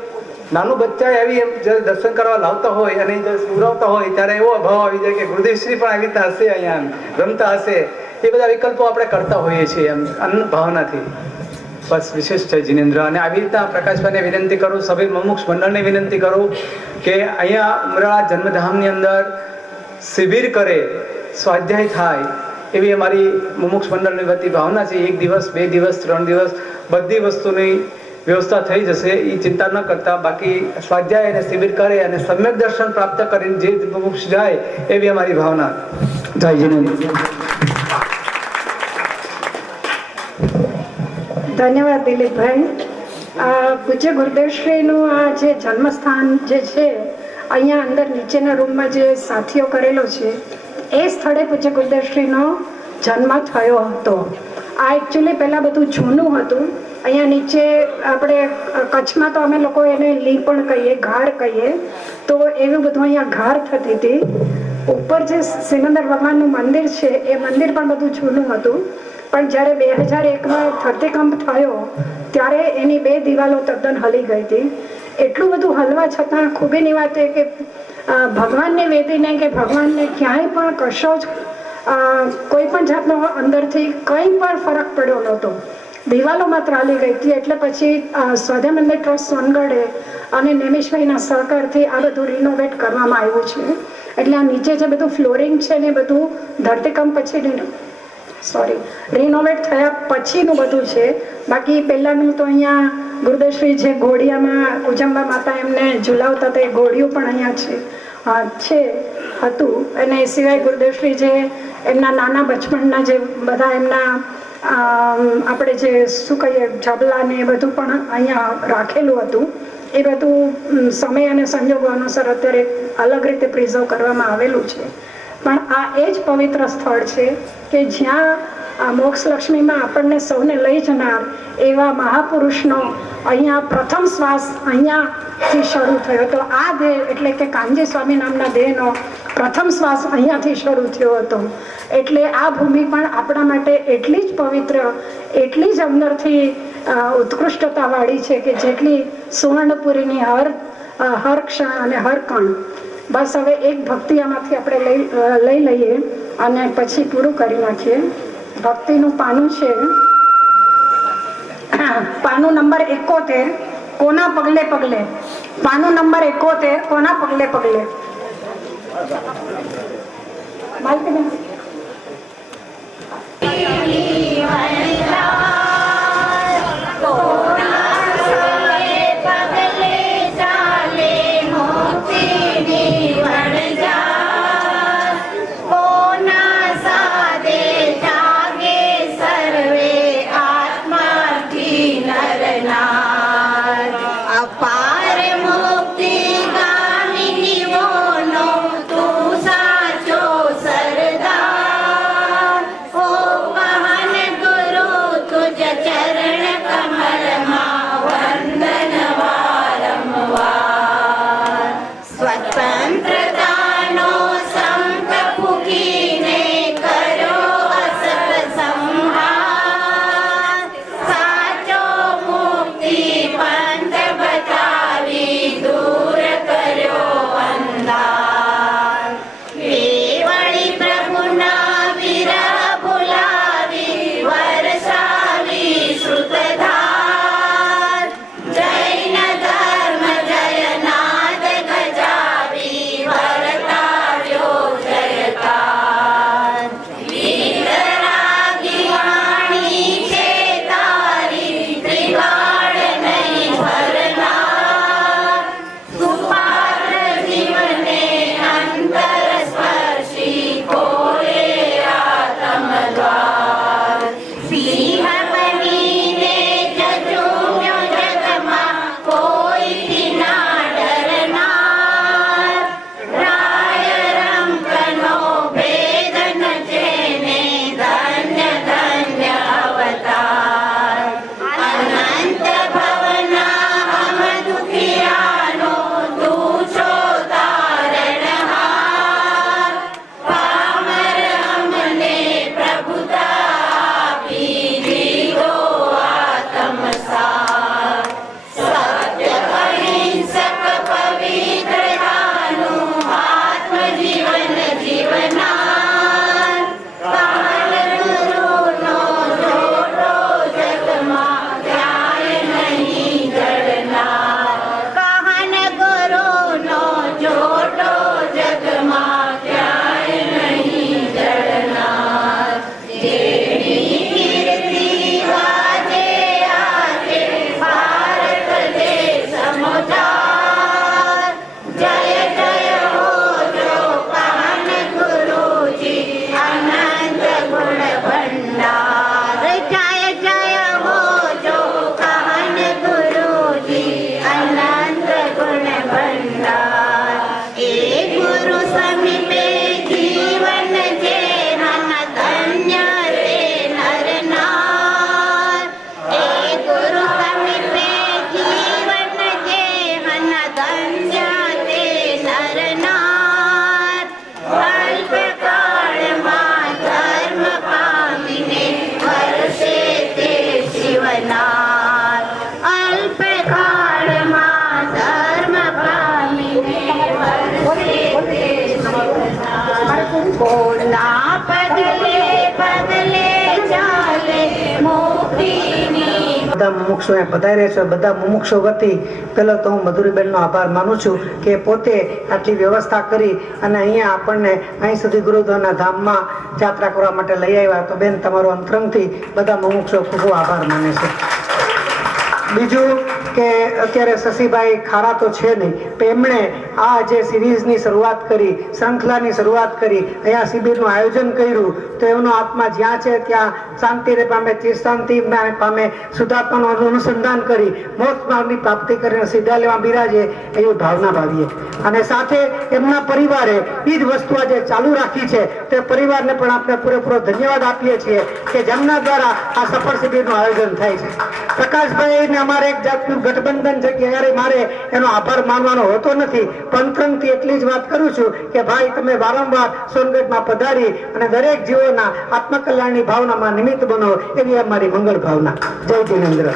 નાનું બચ્ચા આવી એમ જ્યારે દર્શન કરવા લાવતા હોય અને સુવરાવતા હોય ત્યારે એવો અભાવ આવી જાય કે ગુરુદેવશ્રી પણ આવી રીતના હશે, અહીંયા રમતા હશે. એ બધા વિકલ્પો આપણે કરતા હોઈએ છીએ એમ અન્ન ભાવનાથી. બસ વિશેષ છે જિનેન્દ્ર. અને આવી રીતના પ્રકાશભાઈને વિનંતી કરું, સભી મુમુક્ષ મંડળને વિનંતી કરું કે અહીંયા ઉમરાળા જન્મધામની અંદર શિબિર કરે, સ્વાધ્યાય થાય એવી અમારી મુમુક્ષ મંડળની વતી ભાવના છે. 1 દિવસ 2 દિવસ 3 દિવસ બધી વસ્તુની વ્યવસ્થા થઈ જશે, એ ચિંતા ન કરતા. બાકી સ્વાધ્યાય અને શિબિર કરે અને સમ્યક દર્શન પ્રાપ્ત કરીને જે મુમુક્ષ જાય એવી અમારી ભાવના. જય જિનેન્દ્ર. ધન્યવાદ દિલીપભાઈ. પૂજ્ય ગુરુદેવશ્રીનું આ જે જન્મસ્થાન જે છે, અહીંયા અંદર નીચેના રૂમમાં જે સાથીઓ કરેલો છે એ સ્થળે પૂજ્ય ગુરુદેવશ્રીનો જન્મ થયો હતો. આ એકચ્યુઅલી પહેલાં બધું જૂનું હતું. અહીંયા નીચે આપણે કચ્છમાં તો અમે લોકો એને લી પણ કહીએ, ઘાર કહીએ, તો એવું બધું અહીંયા ઘાર થતી હતી. ઉપર જે સિનંદર ભગવાનનું મંદિર છે એ મંદિર પણ બધું જૂનું હતું. પણ જ્યારે 2001માં ધરતીકંપ થયો ત્યારે એની 2 દિવાલો તદ્દન હલી ગઈ હતી. એટલું બધું હલવા છતાં ખૂબીની વાત એ કે ભગવાનને વેદીને કે ભગવાનને ક્યાંય પણ કશો જ કોઈ પણ જાતનો અંદરથી કંઈ પણ ફરક પડ્યો નહોતો. દિવાલો માત્ર હાલી ગઈ હતી. એટલે પછી સ્વાધ્યાય મંદિર ટ્રસ્ટ સોનગઢે અને નેમિશભાઈના સહકારથી આ બધું રિનોવેટ કરવામાં આવ્યું છે. એટલે આ નીચે જે બધું ફ્લોરિંગ છે ને બધું ધરતીકંપ પછી રિનોવેટ થયા પછીનું બધું છે. બાકી પહેલાંનું તો અહીંયા ગુરુદેવશ્રી જે ઘોડિયામાં ઉજંબા માતા એમને ઝુલાવતા હતા એ ઘોડિયું પણ અહીંયા હતું. અને એ સિવાય ગુરુદેવશ્રી જે એમના નાના બચપણના જે બધા એમના આપણે જે શું કહીએ ઝબલા ને એ બધું પણ અહીંયા રાખેલું હતું. એ બધું સમય અને સંજોગો અનુસાર અત્યારે અલગ રીતે પ્રિઝર્વ કરવામાં આવેલું છે. પણ આ એ જ પવિત્ર સ્થળ છે કે જ્યાં મોક્ષલક્ષ્મીમાં આપણને સૌને લઈ જનાર એવા મહાપુરુષનો અહીંયા પ્રથમ શ્વાસ અહીંયાથી શરૂ થયો હતો. આ દેહ એટલે કે કાનજી સ્વામી નામના દેહનો પ્રથમ શ્વાસ અહીંયાથી શરૂ થયો હતો. એટલે આ ભૂમિ પણ આપણા માટે એટલી જ પવિત્ર, એટલી જ અંદરથી ઉત્કૃષ્ટતાવાળી છે કે જેટલી સુવર્ણપુરીની હર ક્ષણ અને હર કણ. બસ હવે એક ભક્તિ આમાંથી આપણે લઈ લઈએ અને પછી પૂરું કરી નાખીએ. ભક્તિનું પાનું છે, પાનું નંબર 71, કોના પગલે પગલે. પાનું નંબર 71, કોના પગલે પગલે. માલતીબેન મુક્તિ ગામિની બોલો તું સાચો સરદાર. ના પગલે પગલે ચાલે મુક્તિની. બધા મુમુક્ષો પધાર્યા છે. બધા મુમુક્ષો વતી પહેલો તો હું મધુરીબેનનો આભાર માનું છું કે પોતે આટલી વ્યવસ્થા કરી અને અહીંયા આપણને અહીં સુધી ગુરુદ્વારના ધામમાં યાત્રા કરવા માટે લઈ આવ્યા. તો બેન, તમારો અંતરંગથી બધા મુમુક્ષો ખૂબ ખૂબ આભાર માને છે. બીજું કે અત્યારે શશીભાઈ ખારા તો છે નહીં, પણ એમણે આ જે સિરીઝની શરૂઆત કરી, શૃંખલાની શરૂઆત કરી, અહીંયા શિબિરનું આયોજન કર્યું, તો એમનો આત્મા જ્યાં છે ત્યાં શાંતિ પામે, શાંતિ પામે, શુદ્ધાત્માનું અનુસંધાન કરી મોક્ષ માર્ગની પ્રાપ્તિ કરીને સીધા લેવા બિરાજે એવી ભાવના ભાવીએ. અને સાથે એમના પરિવારે એ જ વસ્તુ આજે ચાલુ રાખી છે. તે પરિવારને પણ આપણે પૂરેપૂરો ધન્યવાદ આપીએ છીએ કે જેમના દ્વારા આ સફળ શિબિરનું આયોજન થાય છે. પ્રકાશભાઈને અમારે એક જાતનું ગઠબંધન છે કે યારે મારે એનો આભાર માનવાનો હોતો નથી, પંથંગથી એટલી જ વાત કરું છું કે ભાઈ, તમે વારંવાર સોનગઢમાં પધારી અને દરેક જીવોના આત્મકલ્યાણની ભાવનામાં નિમિત્ત બનો, એવી અમારી મંગળ ભાવના. જય જિનેન્દ્ર.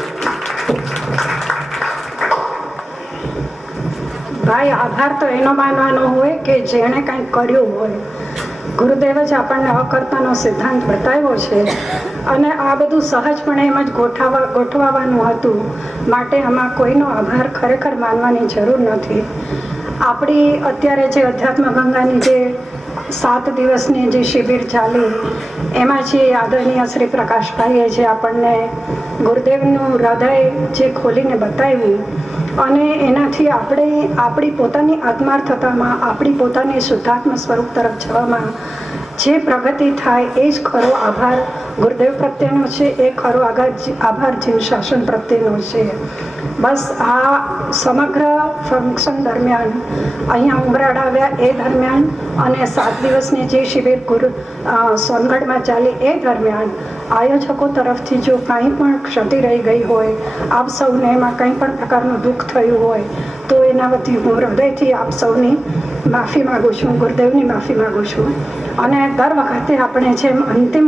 ભાઈ, આભાર તો એનો માનવાનો હોય કે જેણે કંઈક કર્યું હોય. ગુરુદેવ જ આપણને અકર્તાનો સિદ્ધાંત બતાવ્યો છે અને આ બધું સહજપણે એમ જ ગોઠવવાનું હતું. માટે આમાં કોઈનો આભાર ખરેખર માનવાની જરૂર નથી. આપણી અત્યારે જે અધ્યાત્મ ગંગાની જે 7 દિવસની જે શિબિર ચાલી, એમાં જે આદરણીય શ્રી પ્રકાશભાઈએ જે આપણને ગુરુદેવનું હૃદય જે ખોલીને બતાવ્યું અને એનાથી આપણે આપણી પોતાની આત્માર્થતામાં, આપણી પોતાની શુદ્ધાત્મ સ્વરૂપ તરફ જવામાં જે પ્રગતિ થાય, એ જ ખરો આભાર ગુરુદેવ પ્રત્યેનો છે. એ ખરો આભાર જીવ શાસન પ્રત્યેનો છે. બસ આ સમગ્ર ફંક્શન દરમિયાન અહીંયા ઉમરાળા આવ્યા એ દરમિયાન અને 7 દિવસની જે શિબિર સોનગઢમાં ચાલી એ દરમિયાન આયોજકો તરફથી જો કંઈ પણ ક્ષતિ રહી ગઈ હોય, આપ સૌને એમાં કંઈ પણ પ્રકારનું દુઃખ થયું હોય, તો એના વતી હું હૃદયથી આપ સૌની માફી માગું છું, ગુરુદેવની માફી માગું છું. અને દર વખતે આપણે જેમ અંતિમ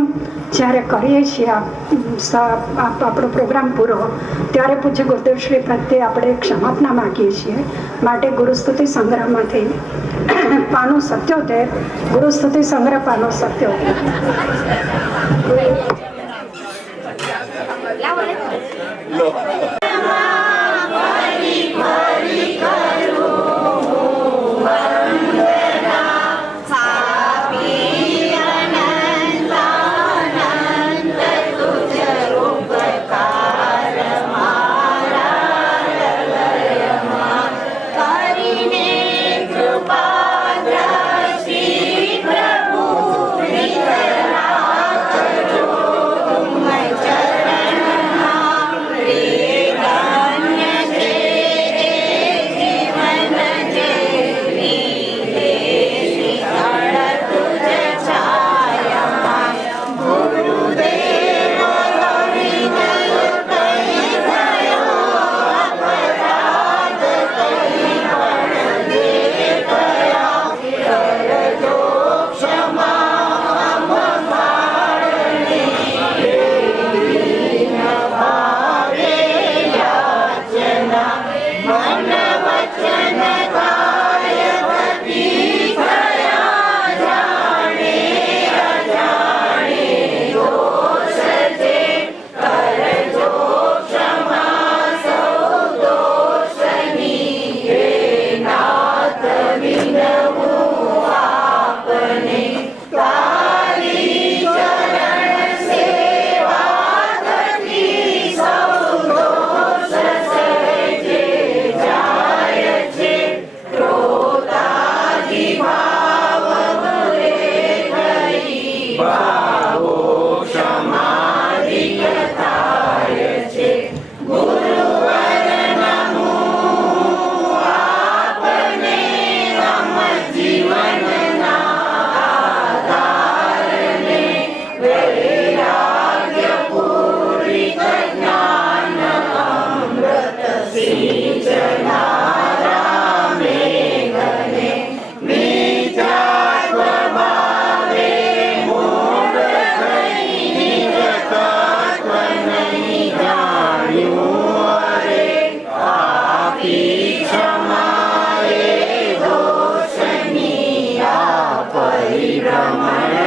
જ્યારે કરીએ છીએ આપણો પ્રોગ્રામ પૂરો, ત્યારે પૂજ્ય ગુરુદેવ શ્રી પ્રત્યે આપણે ક્ષમાપના માગીએ છીએ. માટે ગુરુસ્તુતિ સંગ્રહમાંથી પાનું 77, ગુરુસ્તુતિ સંગ્રહ પાનું 77. પરિભ્રમણ